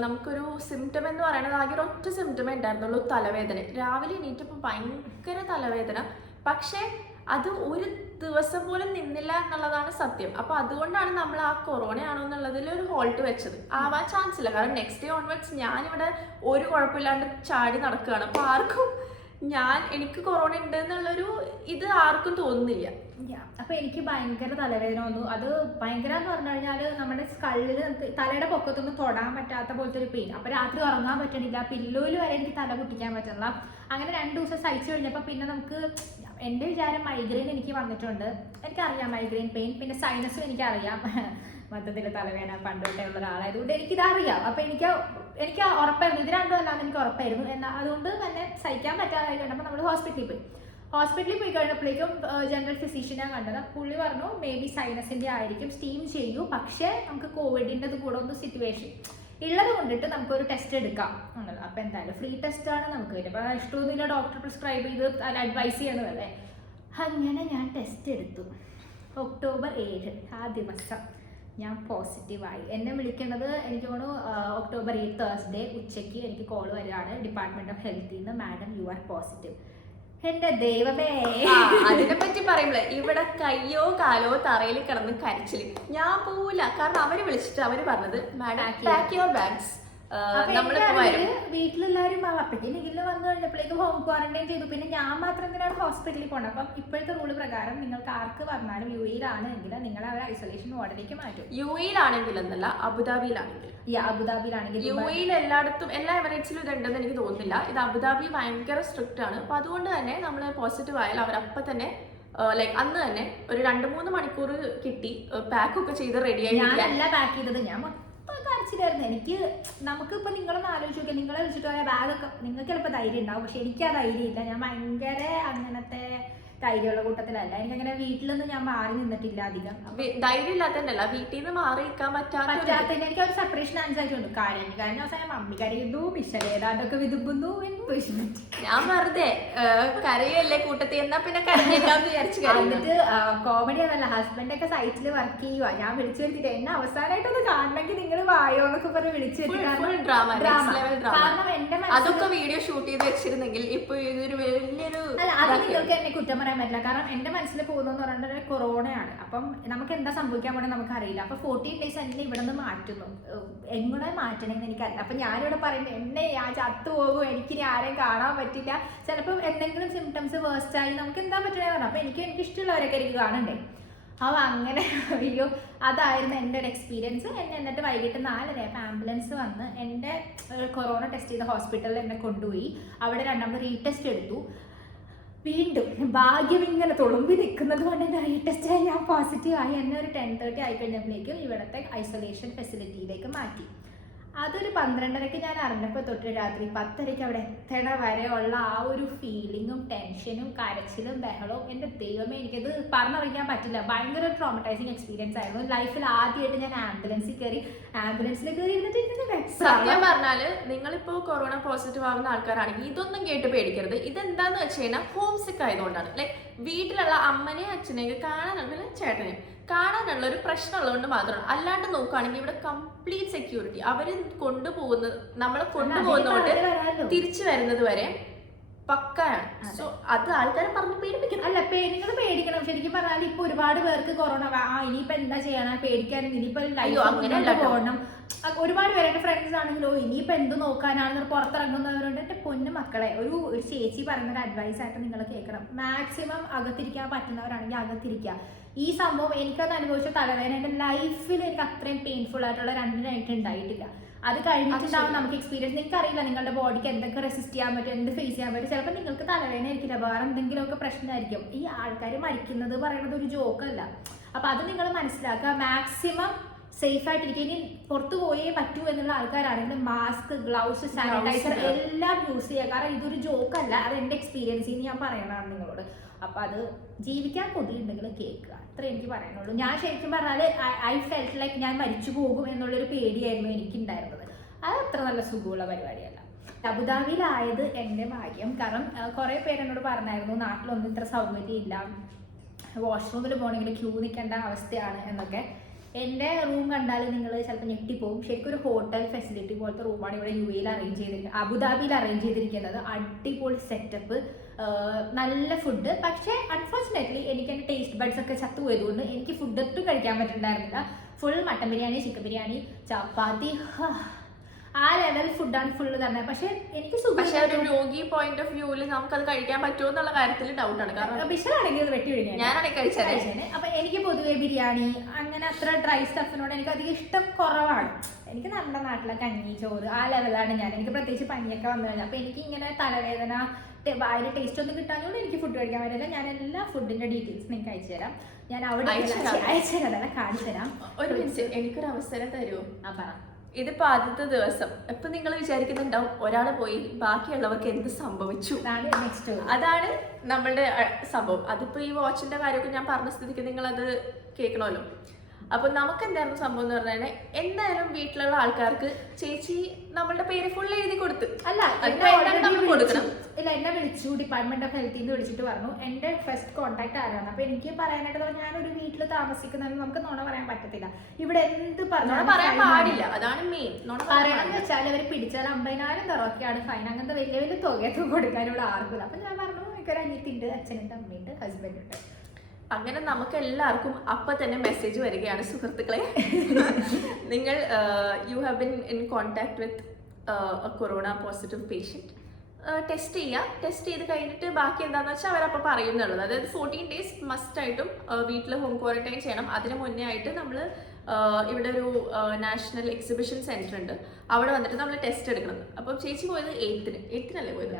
നമുക്കൊരു സിംറ്റം എന്ന് പറയുന്നത് ആകെ ഒറ്റ സിംറ്റമേ ഉണ്ടായിരുന്നുള്ളൂ, തലവേദന. രാവിലെ എണീറ്റപ്പോൾ ഭയങ്കര തലവേദന. പക്ഷെ അത് ഒരു ദിവസം പോലും നിന്നില്ല എന്നുള്ളതാണ് സത്യം. അപ്പൊ അതുകൊണ്ടാണ് നമ്മൾ ആ കൊറോണ ആണോ എന്നുള്ളതിൽ ഒരു ഹോൾട്ട് വെച്ചത്. ആവാൻ ചാൻസ് ഇല്ല, കാരണം നെക്സ്റ്റ് ഡേ ഓൺവേർഡ്സ് ഞാനിവിടെ ഒരു കുഴപ്പമില്ലാണ്ട് ചാടി നടക്കുകയാണ്. അപ്പൊ ആർക്കും എനിക്ക് കൊറോണ ഉണ്ട് എന്നുള്ളൊരു ഇത് ആർക്കും തോന്നുന്നില്ല. അപ്പൊ എനിക്ക് ഭയങ്കര തലവേദന വന്നു. അത് ഭയങ്കര എന്ന് പറഞ്ഞു കഴിഞ്ഞാൽ നമ്മുടെ സ്കള്ളിൽ തലയുടെ പൊക്കത്തൊന്നും തൊടാൻ പറ്റാത്ത പോലത്തെ ഒരു പെയിൻ. അപ്പൊ രാത്രി ഉറങ്ങാൻ പറ്റണില്ല, പില്ലോയിൽ വരെ എനിക്ക് തല പൊട്ടിക്കാൻ പറ്റണില്ല. അങ്ങനെ 2 ദിവസം സഹിച്ചു കഴിഞ്ഞപ്പോൾ പിന്നെ നമുക്ക്, എൻ്റെ വിചാരം മൈഗ്രെയിൻ എനിക്ക് വന്നിട്ടുണ്ട്, എനിക്കറിയാം മൈഗ്രെയിൻ പെയിൻ, പിന്നെ സൈനസും എനിക്കറിയാം. മൊത്തത്തിൽ തലവേദന പണ്ടോട്ടേ ഉള്ള ഒരാളായതുകൊണ്ട് എനിക്കിതറിയാം. അപ്പൊ എനിക്ക് ഉറപ്പായിരുന്നു, ഇത് രണ്ടും അല്ലാന്ന് എനിക്ക് ഉറപ്പായിരുന്നു. എന്നാൽ അതുകൊണ്ട് തന്നെ സഹിക്കാൻ പറ്റാതായി കണ്ടപ്പോൾ നമ്മൾ ഹോസ്പിറ്റലിൽ പോയി കഴിഞ്ഞപ്പോഴേക്കും ജനറൽ ഫിസിഷ്യനാണ് കണ്ടത്. പുള്ളി പറഞ്ഞു മേ ബി സൈനസിന്റെ ആയിരിക്കും, സ്റ്റീം ചെയ്യൂ, പക്ഷേ നമുക്ക് കോവിഡിൻ്റെ കൂടെ ഒന്ന് സിറ്റുവേഷൻ ഉള്ളത് കൊണ്ടിട്ട് നമുക്കൊരു ടെസ്റ്റ് എടുക്കാം എന്നുള്ളത്. അപ്പോൾ എന്തായാലും ഫ്രീ ടെസ്റ്റാണ് നമുക്ക് വരും. അപ്പോൾ ഇഷ്ടമൊന്നുമില്ല, ഡോക്ടർ പ്രിസ്ക്രൈബ് ചെയ്ത് അല്ല അഡ്വൈസ് ചെയ്യുന്നതല്ലേ. അങ്ങനെ ഞാൻ ടെസ്റ്റ് എടുത്തു. October 7 ആ ദിവസം ഞാൻ പോസിറ്റീവായി. എന്നെ വിളിക്കുന്നത് എനിക്ക് തോന്നുന്നു October 8 Thursday ഉച്ചയ്ക്ക് എനിക്ക് കോൾ വരികയാണ് ഡിപ്പാർട്ട്മെന്റ് ഓഫ് ഹെൽത്തിൽ നിന്ന്, മാഡം യു ആർ പോസിറ്റീവ്. എന്റെ ദൈവമേ, അതിനെ പറ്റി പറയുമ്പോഴേ ഇവിടെ കയ്യോ കാലോ തറയിൽ കിടന്ന് കരച്ചില്. ഞാൻ പോവില്ല, കാരണം അവര് വിളിച്ചിട്ട് അവര് പറഞ്ഞത് മാഡം പാക്ക് യുവർ ബാഗ്സ്, വീട്ടിലെല്ലാവരും അപ്പഴത്തേക്ക് വന്നു കഴിഞ്ഞപ്പോഴേക്കും ഹോം ക്വാറന്റൈൻ ചെയ്തു. പിന്നെ ഞാൻ മാത്രം എന്തിനാണ് ഹോസ്പിറ്റലിൽ പോകണം. അപ്പം ഇപ്പോഴത്തെ റൂള് പ്രകാരം നിങ്ങൾക്ക് ആർക്ക് വന്നാലും UAE ആണെങ്കിൽ നിങ്ങൾ അവർ ഐസൊലേഷൻ വാർഡിലേക്ക് മാറ്റും. UAE ആണെങ്കിൽ എന്നല്ല, അബുദാബിയിലാണെങ്കിൽ. UAE എല്ലായിടത്തും എല്ലാ എമിറേറ്റ്സിലും ഇതുണ്ടെന്ന് എനിക്ക് തോന്നുന്നില്ല. ഇത് അബുദാബി ഭയങ്കര സ്ട്രിക്റ്റ് ആണ്. അപ്പൊ അതുകൊണ്ട് തന്നെ നമ്മൾ പോസിറ്റീവ് ആയാൽ അവരപ്പം തന്നെ അന്ന് തന്നെ ഒരു 2-3 മണിക്കൂർ കിട്ടി പാക്കൊക്കെ ചെയ്ത് റെഡിയായി. ഞാനല്ല പാക്ക് ചെയ്തത്, ഞാൻ കാണിച്ചിട്ടായിരുന്നു. എനിക്ക് നമുക്കിപ്പോൾ നിങ്ങളൊന്ന് ആലോചിച്ച് നോക്കിയാൽ, നിങ്ങളെ വെച്ചിട്ട് പോയ ബാഗൊക്കെ നിങ്ങൾക്ക് ചിലപ്പോൾ ധൈര്യം ഉണ്ടാവും, പക്ഷെ എനിക്ക് ആ ധൈര്യം ഇല്ല. ഞാൻ ഭയങ്കര അങ്ങനത്തെ ധൈര്യമുള്ള കൂട്ടത്തിലല്ല. എനിക്കങ്ങനെ വീട്ടിലൊന്നും ഞാൻ മാറി നിന്നിട്ടില്ല അധികം. ധൈര്യം ഇല്ലാത്തല്ല, വീട്ടിൽ നിന്ന് മാറി നിൽക്കാൻ പറ്റാത്തതിന് എനിക്ക് ഒരു സെപ്പറേഷൻ ആൻസൈറ്റി കഴിഞ്ഞ ദിവസം മമ്മി കരയുന്നു, മിഷൽ ഏതാണ്ടൊക്കെ വിതുമ്പുന്നു. ഞാൻ വെറുതെ കരയല്ലേ കൂട്ടത്തിൽ, എന്നാ പിന്നെ കരഞ്ഞേക്കാന്ന് വിചാരിച്ചു. എന്നിട്ട് കോമഡി ഒന്നല്ല, ഹസ്ബൻഡൊക്കെ സൈറ്റിൽ വർക്ക് ചെയ്യുക. ഞാൻ വിളിച്ചു വരുത്തിട്ട് എന്നെ അവസാനമായിട്ടൊന്ന് കാണണമെങ്കിൽ നിങ്ങൾ വായോ എന്നൊക്കെ പറഞ്ഞ് വിളിച്ചു വരുത്തി. കാരണം എന്റെ അതൊക്കെ വീഡിയോ ഷൂട്ട് ചെയ്ത് വെച്ചിരുന്നെങ്കിൽ ഇപ്പൊ ഇതൊരു വലിയൊരു അല്ല, അത് നിങ്ങൾക്ക് എന്നെ കുറ്റം പറയാൻ പറ്റില്ല. കാരണം എൻ്റെ മനസ്സിൽ പോകുന്നതെന്ന് പറഞ്ഞാൽ കൊറോണയാണ്. അപ്പം നമുക്ക് എന്താ സംഭവിക്കാൻ പോകണം നമുക്കറിയില്ല. അപ്പോൾ 14 days എന്നെ ഇവിടെ നിന്ന് മാറ്റുന്നു. എങ്ങനെ മാറ്റണമെന്ന് എനിക്കറിയില്ല. അപ്പം ഞാനിവിടെ പറയുന്നത് എന്നെ ഞാൻ ചത്തുപോകും, എനിക്കിനി ആരെയും കാണാൻ പറ്റില്ല, ചിലപ്പോൾ എന്തെങ്കിലും സിംറ്റംസ് വേഴ്സ്റ്റായി നമുക്ക് എന്താ പറ്റണേ പറഞ്ഞു. അപ്പോൾ എനിക്കിഷ്ടമുള്ളവരൊക്കെ എനിക്ക് കാണണ്ടേ. അപ്പോൾ അങ്ങനെ അയ്യോ അതായിരുന്നു എൻ്റെ ഒരു എക്സ്പീരിയൻസ്. എന്നിട്ട് വൈകിട്ട് 4:30 അപ്പോൾ ആംബുലൻസ് വന്ന് എൻ്റെ കൊറോണ ടെസ്റ്റ് ചെയ്ത ഹോസ്പിറ്റലിൽ എന്നെ കൊണ്ടുപോയി. അവിടെ രണ്ടാമത് റീടെസ്റ്റ് എടുത്തു. വീണ്ടും ഭാഗ്യം ഇങ്ങനെ തുളുമ്പി നിൽക്കുന്നത് കൊണ്ട് തന്നെ റീടെസ്റ്റ് ഞാൻ പോസിറ്റീവായി. എന്നെ ഒരു 10:30 ആയിക്കഴിഞ്ഞപ്പോഴേക്കും ഇവിടുത്തെ ഐസൊലേഷൻ ഫെസിലിറ്റിയിലേക്ക് മാറ്റി. അതൊരു 12:30 ഞാൻ അറിഞ്ഞപ്പോൾ തൊട്ട് രാത്രി 10:00 അവിടെ എത്തണ വരെ ഉള്ള ആ ഒരു ഫീലിങ്ങും ടെൻഷനും കരച്ചിലും ബഹളവും എൻ്റെ ദൈവമേ എനിക്കത് പറഞ്ഞറിയിക്കാൻ പറ്റില്ല. ഭയങ്കര ട്രോമറ്റൈസിങ് എക്സ്പീരിയൻസ് ആയിരുന്നു. ലൈഫിൽ ആദ്യമായിട്ട് ഞാൻ ആംബുലൻസിൽ കയറി ഇരുന്നിട്ട് സത്യം പറഞ്ഞാല് നിങ്ങളിപ്പോ കൊറോണ പോസിറ്റീവ് ആവുന്ന ആൾക്കാരാണെങ്കിൽ ഇതൊന്നും കേട്ട് പേടിക്കരുത്. ഇതെന്താന്ന് വെച്ച് കഴിഞ്ഞാൽ ഹോം സിക്ക് ആയതുകൊണ്ടാണ്. ലൈക്ക് വീട്ടിലുള്ള അമ്മനെയും അച്ഛനെയും കാണാനുള്ള ചേട്ടനെയും കാണാനുള്ള ഒരു പ്രശ്നമുള്ളതുകൊണ്ട് മാത്രമാണ്. അല്ലാണ്ട് നോക്കുകയാണെങ്കിൽ ഇവിടെ കംപ്ലീറ്റ് സെക്യൂരിറ്റി. അവര് കൊണ്ടുപോകുന്നത് നമ്മളെ കൊണ്ടുപോകുന്നതുകൊണ്ട് തിരിച്ചു വരുന്നത് വരെ പക്കയാണ്. സോ അത് ആൾക്കാരെ പറഞ്ഞ് പേടിപ്പിക്കണം. അല്ല, നിങ്ങൾ പേടിക്കണം. ശരിക്കും പറഞ്ഞാൽ ഇപ്പൊ ഒരുപാട് പേർക്ക് കൊറോണ ഇനിയിപ്പോ എന്താ ചെയ്യാനാ പേടിക്കാൻ, ഇനിയിപ്പോ ലൈഫ് പോകണം. ഒരുപാട് പേര് എന്റെ ഫ്രണ്ട്സ് ആണെങ്കിലോ ഇനിയിപ്പോ എന്ത് നോക്കാനാണെന്ന് പുറത്തിറങ്ങുന്നവരുണ്ട്. എന്റെ പൊന്നു മക്കളെ, ഒരു ചേച്ചി പറയുന്നൊരു അഡ്വൈസ് ആയിട്ട് നിങ്ങൾ കേൾക്കണം. മാക്സിമം അകത്തിരിക്കാൻ പറ്റുന്നവരാണെങ്കിൽ അകത്തിരിക്കുക. ഈ സംഭവം എനിക്കത് അനുഭവിച്ച തലവേദന എൻ്റെ ലൈഫിൽ എനിക്ക് അത്രയും പെയിൻഫുൾ ആയിട്ടുള്ള 2 night ഉണ്ടായിട്ടില്ല. അത് കഴിഞ്ഞിട്ടുണ്ടാവും നമുക്ക് എക്സ്പീരിയൻസ്. നിങ്ങൾക്ക് അറിയില്ല നിങ്ങളുടെ ബോഡിക്ക് എന്തൊക്കെ റെസിസ്റ്റ് ചെയ്യാൻ പറ്റും, എന്ത് ഫേസ് ചെയ്യാൻ പറ്റും. ചിലപ്പോൾ നിങ്ങൾക്ക് തലവേദന ആയിരിക്കില്ല, വേറെ എന്തെങ്കിലുമൊക്കെ പ്രശ്നമായിരിക്കും. ഈ ആൾക്കാർ മരിക്കുന്നത് പറയുന്നത് ഒരു ജോക്കല്ല. അപ്പം അത് നിങ്ങൾ മനസ്സിലാക്കുക. മാക്സിമം സേഫ് ആയിട്ടിരിക്കുക. ഇനി പുറത്തു പോയേ പറ്റൂ എന്നുള്ള ആൾക്കാരാണെങ്കിൽ മാസ്ക്, ഗ്ലൗസ്, സാനിറ്റൈസർ എല്ലാം യൂസ് ചെയ്യുക. കാരണം ഇതൊരു ജോക്കല്ല. അത് എൻ്റെ എക്സ്പീരിയൻസിൽ നിന്ന് ഞാൻ പറയണതാണ് നിങ്ങളോട്. അപ്പം അത് ജീവിക്കാൻ കൊതിയുണ്ടെങ്കിൽ കേൾക്കുക. അത്ര എനിക്ക് പറയാനുള്ളൂ. ഞാൻ ശരിക്കും പറഞ്ഞാൽ ഐ ഫെൽറ്റ് ലൈക്ക് ഞാൻ മരിച്ചു പോകും എന്നുള്ളൊരു പേടിയായിരുന്നു എനിക്കുണ്ടായിരുന്നത്. അത് അത്ര നല്ല സുഖമുള്ള പരിപാടിയല്ല. അബുദാബിയിലായത് എൻ്റെ ഭാഗ്യം. കാരണം കുറേ പേര് എന്നോട് പറഞ്ഞായിരുന്നു നാട്ടിലൊന്നും ഇത്ര സൗകര്യം ഇല്ല, വാഷ്റൂമിൽ പോകണമെങ്കിൽ ക്യൂ നിൽക്കേണ്ട അവസ്ഥയാണ് എന്നൊക്കെ. എൻ്റെ റൂം കണ്ടാൽ നിങ്ങൾ ചിലപ്പോൾ ഞെട്ടിപ്പോവും. ശരിക്കും ഒരു ഹോട്ടൽ ഫെസിലിറ്റി പോലത്തെ റൂമാണ് ഇവിടെ UAE അറേഞ്ച് ചെയ്തിരിക്കുന്നത്, അബുദാബിയിൽ അറേഞ്ച് ചെയ്തിരിക്കുന്നത്. അടിപൊളി സെറ്റപ്പ്, നല്ല ഫുഡ്. പക്ഷേ അൺഫോർച്ചുനേറ്റ്ലി എനിക്ക് എൻ്റെ ടേസ്റ്റ് ബഡ്സ് ഒക്കെ ചത്തുപോയതുകൊണ്ട് എനിക്ക് ഫുഡ് ഒട്ടും കഴിക്കാൻ പറ്റുന്നുണ്ടായിരുന്നില്ല. Full mutton biryani, chicken biryani, chapati, ആ ലെവൽ ഫുഡാണ് ഫുള്ള് തന്നെ. പക്ഷെ എനിക്ക് പക്ഷേ ഒരു രോഗി പോയിന്റ് ഓഫ് വ്യൂവിൽ നമുക്കത് കഴിക്കാൻ പറ്റുമോ എന്നുള്ള കാര്യത്തിൽ ഡൗട്ടാണ്. കാരണം ബിഷലാണെങ്കിൽ വെട്ടി വിഴുങ്ങി ഞാനാണെങ്കിൽ കഴിച്ചത്. അപ്പൊ എനിക്ക് പൊതുവെ ബിരിയാണി അങ്ങനെ അത്ര ഡ്രൈ സ്റ്റഫിനോട് എനിക്ക് അധികം ഇഷ്ടം കുറവാണ്. എനിക്ക് നമ്മുടെ നാട്ടിലെ കഞ്ഞി, ചോറ് ആ ലെവലാണ് ഞാൻ. എനിക്ക് പ്രത്യേകിച്ച് പനിയൊക്കെ വന്നു കഴിഞ്ഞാൽ അപ്പൊ എനിക്ക് ഇങ്ങനെ തലവേദന, അതിന്റെ ടേസ്റ്റ് ഒന്നും കിട്ടാഞ്ഞോണ്ട് എനിക്ക് ഫുഡ് കഴിക്കാൻ പറ്റില്ല. ഞാൻ എല്ലാ ഫുഡിന്റെ ഡീറ്റെയിൽസ് നിങ്ങൾക്ക് അയച്ചു തരാം. ഞാൻ അവിടെ അയച്ചു തരാം, കാണിച്ചു തരാം. ഒരു മിനിറ്റ്, എനിക്കൊരു അവസരം തരുമോ? ആ പറ. ഇതിപ്പോ ആദ്യത്തെ ദിവസം. ഇപ്പൊ നിങ്ങൾ വിചാരിക്കുന്നുണ്ടാവും ഒരാള് പോയി ബാക്കിയുള്ളവർക്ക് എന്ത് സംഭവിച്ചു. അതാണ് നമ്മളുടെ സംഭവം. അതിപ്പോ ഈ വാച്ചിന്റെ കാര്യമൊക്കെ ഞാൻ പറഞ്ഞ സ്ഥിതിക്ക് നിങ്ങൾ അത് കേൾക്കണമല്ലോ. അപ്പൊ നമുക്ക് എന്തായിരുന്നു സംഭവം എന്ന് പറഞ്ഞാൽ എന്തായാലും വീട്ടിലുള്ള ആൾക്കാർക്ക് ചേച്ചി നമ്മളുടെ പേര് ഫുൾ എഴുതി കൊടുത്ത്. അല്ല, എന്നെ വിളിച്ചു, ഡിപ്പാർട്ട്മെന്റ് ഓഫ് ഹെൽത്തിൽ വിളിച്ചിട്ട് പറഞ്ഞു എന്റെ ഫസ്റ്റ് കോൺടാക്ട് ആരാണ്. അപ്പൊ എനിക്ക് പറയാനായിട്ട് ഞാനൊരു വീട്ടിൽ താമസിക്കുന്നതെന്ന് നമുക്ക് നുണ പറയാൻ പറ്റത്തില്ല. ഇവിടെ എന്ത് പറയാൻ പാടില്ല, അതാണ് മെയിൻ. പറയാന്ന് വെച്ചാൽ അവർ പിടിച്ചാൽ 50,000 തറവൊക്കെയാണ് ഫൈൻ. അങ്ങനത്തെ വലിയ വലിയ തുകയൊക്കെ കൊടുക്കാനുള്ള ആർക്കില്ല. അപ്പൊ ഞാൻ പറഞ്ഞു എനിക്കൊരു അനിയത്തിണ്ട്, അച്ഛനുണ്ട്, അമ്മയുണ്ട്, ഹസ്ബൻഡ് ഉണ്ട്. അങ്ങനെ നമുക്ക് എല്ലാവർക്കും അപ്പൊ തന്നെ മെസ്സേജ് വരികയാണ്, സുഹൃത്തുക്കളെ നിങ്ങൾ you have been in contact with corona positive patient. Test ചെയ്യുക. ടെസ്റ്റ് ചെയ്ത് കഴിഞ്ഞിട്ട് ബാക്കി എന്താണെന്ന് വെച്ചാൽ അവരപ്പോൾ പറയുന്നുള്ളത്. അതായത് 14 days മസ്റ്റായിട്ടും വീട്ടിൽ ഹോം ക്വാറന്റൈൻ ചെയ്യണം. അതിന് മുന്നേ ആയിട്ട് നമ്മൾ ഇവിടെ ഒരു നാഷണൽ എക്സിബിഷൻ സെൻറ്റർ ഉണ്ട്, അവിടെ വന്നിട്ട് നമ്മൾ ടെസ്റ്റ് എടുക്കണം. അപ്പം ചേച്ചി പോയത് 8-ന് പോയത്.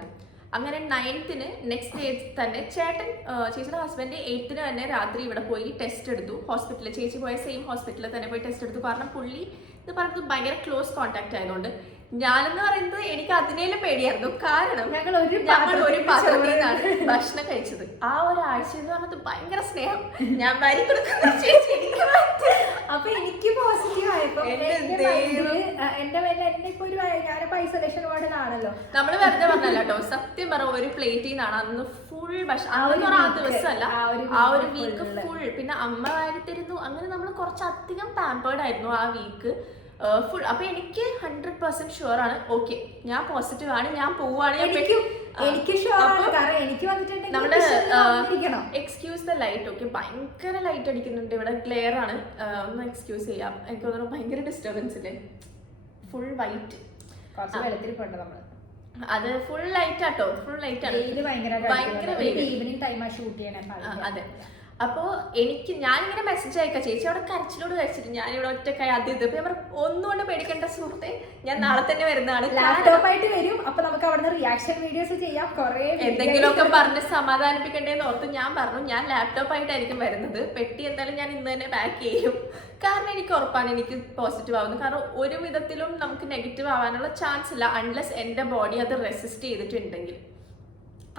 അങ്ങനെ 9th നെക്സ്റ്റ് ഡേ തന്നെ ചേച്ചിയുടെ ഹസ്ബൻഡ് 8th തന്നെ രാത്രി ഇവിടെ പോയി ടെസ്റ്റ് എടുത്തു. ഹോസ്പിറ്റലിൽ ചേച്ചി പോയ സെയിം ഹോസ്പിറ്റലിൽ തന്നെ പോയി ടെസ്റ്റ് എടുത്തു. കാരണം പുള്ളി ഇത് പറഞ്ഞത് ഭയങ്കര ക്ലോസ് കോൺടാക്ട് ആയതുകൊണ്ട്. ഞാനെന്ന് പറയുന്നത് എനിക്ക് അതിനേലും പേടിയായിരുന്നു. കാരണം ഞങ്ങൾ ഒരു പാത്രത്തിൽ നിന്നാണ് ഭക്ഷണം കഴിച്ചത്. ആ ഒരാഴ്ച എന്ന് പറഞ്ഞത് ഭയങ്കര സ്നേഹം. ഞാൻ വരി കൊടുക്കുന്ന ചേച്ചി അപ്പൊ എനിക്ക് പോസിറ്റീവ് ആയപ്പോ എന്റെ ഞാനിപ്പോ ഐസൊലേഷൻ വാർഡിലാണല്ലോ. നമ്മള് വെറുതെ പറഞ്ഞല്ലോ കേട്ടോ, സത്യം പറഞ്ഞ ഒരു പ്ലേറ്റിൽ നിന്നാണ് അന്ന് ഫുൾ ഭക്ഷണം. ആ ദിവസമല്ല, ആ ഒരു വീക്ക് ഫുൾ. പിന്നെ അമ്മ വാരി തരുന്നു. അങ്ങനെ നമ്മൾ കുറച്ചധികം പാമ്പേർഡ് ആയിരുന്നു ആ വീക്ക്. ഫുൾ. അപ്പൊ എനിക്ക് 100% ഷുവർ ആണ്, ഓക്കെ ഞാൻ പോസിറ്റീവ് ആണ്, ഞാൻ പോവാണ്. നമ്മുടെ എക്സ്ക്യൂസ് ദ ലൈറ്റ്. ഓക്കെ, ഭയങ്കര ലൈറ്റ് അടിക്കുന്നുണ്ട് ഇവിടെ, ക്ലിയർ ആണ്, ഒന്ന് എക്സ്ക്യൂസ് ചെയ്യാം. എനിക്ക് തോന്നുന്നു ഭയങ്കര ഡിസ്റ്റർബൻസ് ഇല്ലേ, ഫുൾ വൈറ്റ്. അത് ഫുൾ ലൈറ്റ് ആട്ടോ, ഫുൾ ലൈറ്റ് ആണ്, ഭയങ്കര ഈവനിങ് ടൈമാ ഷൂട്ട് ചെയ്യണേ. അതെ. അപ്പോ ഞാനിങ്ങനെ മെസ്സേജ് അയക്കാം, ചേച്ചി അവിടെ കരച്ചിലോട് കഴിച്ചിട്ട് ഞാനിവിടെ ഒറ്റക്കായി അത് ഇത്. അപ്പൊ ഞാൻ ഒന്നുകൊണ്ട് പേടിക്കേണ്ട സുഹൃത്തെ, ഞാൻ നാളെ തന്നെ വരുന്നതാണ്, ലാപ്ടോപ്പായിട്ട് വരും. അപ്പൊ നമുക്ക് അവിടെ റിയാക്ഷൻ വീഡിയോസ് ചെയ്യാം, കുറെ എന്തെങ്കിലുമൊക്കെ പറഞ്ഞ് സമാധാനിപ്പിക്കണ്ടേന്ന് ഓർത്ത് ഞാൻ പറഞ്ഞു ഞാൻ ലാപ്ടോപ്പ് ആയിട്ടായിരിക്കും വരുന്നത്. പെട്ടി എന്തായാലും ഞാൻ ഇന്ന് തന്നെ പാക്ക് ചെയ്യും, കാരണം എനിക്ക് ഉറപ്പാണ് എനിക്ക് പോസിറ്റീവ് ആവുന്നത്. കാരണം ഒരു വിധത്തിലും നമുക്ക് നെഗറ്റീവ് ആവാനുള്ള ചാൻസ് ഇല്ല, അൺലെസ് എൻ്റെ ബോഡി അത് റെസിസ്റ്റ് ചെയ്തിട്ടുണ്ടെങ്കിൽ.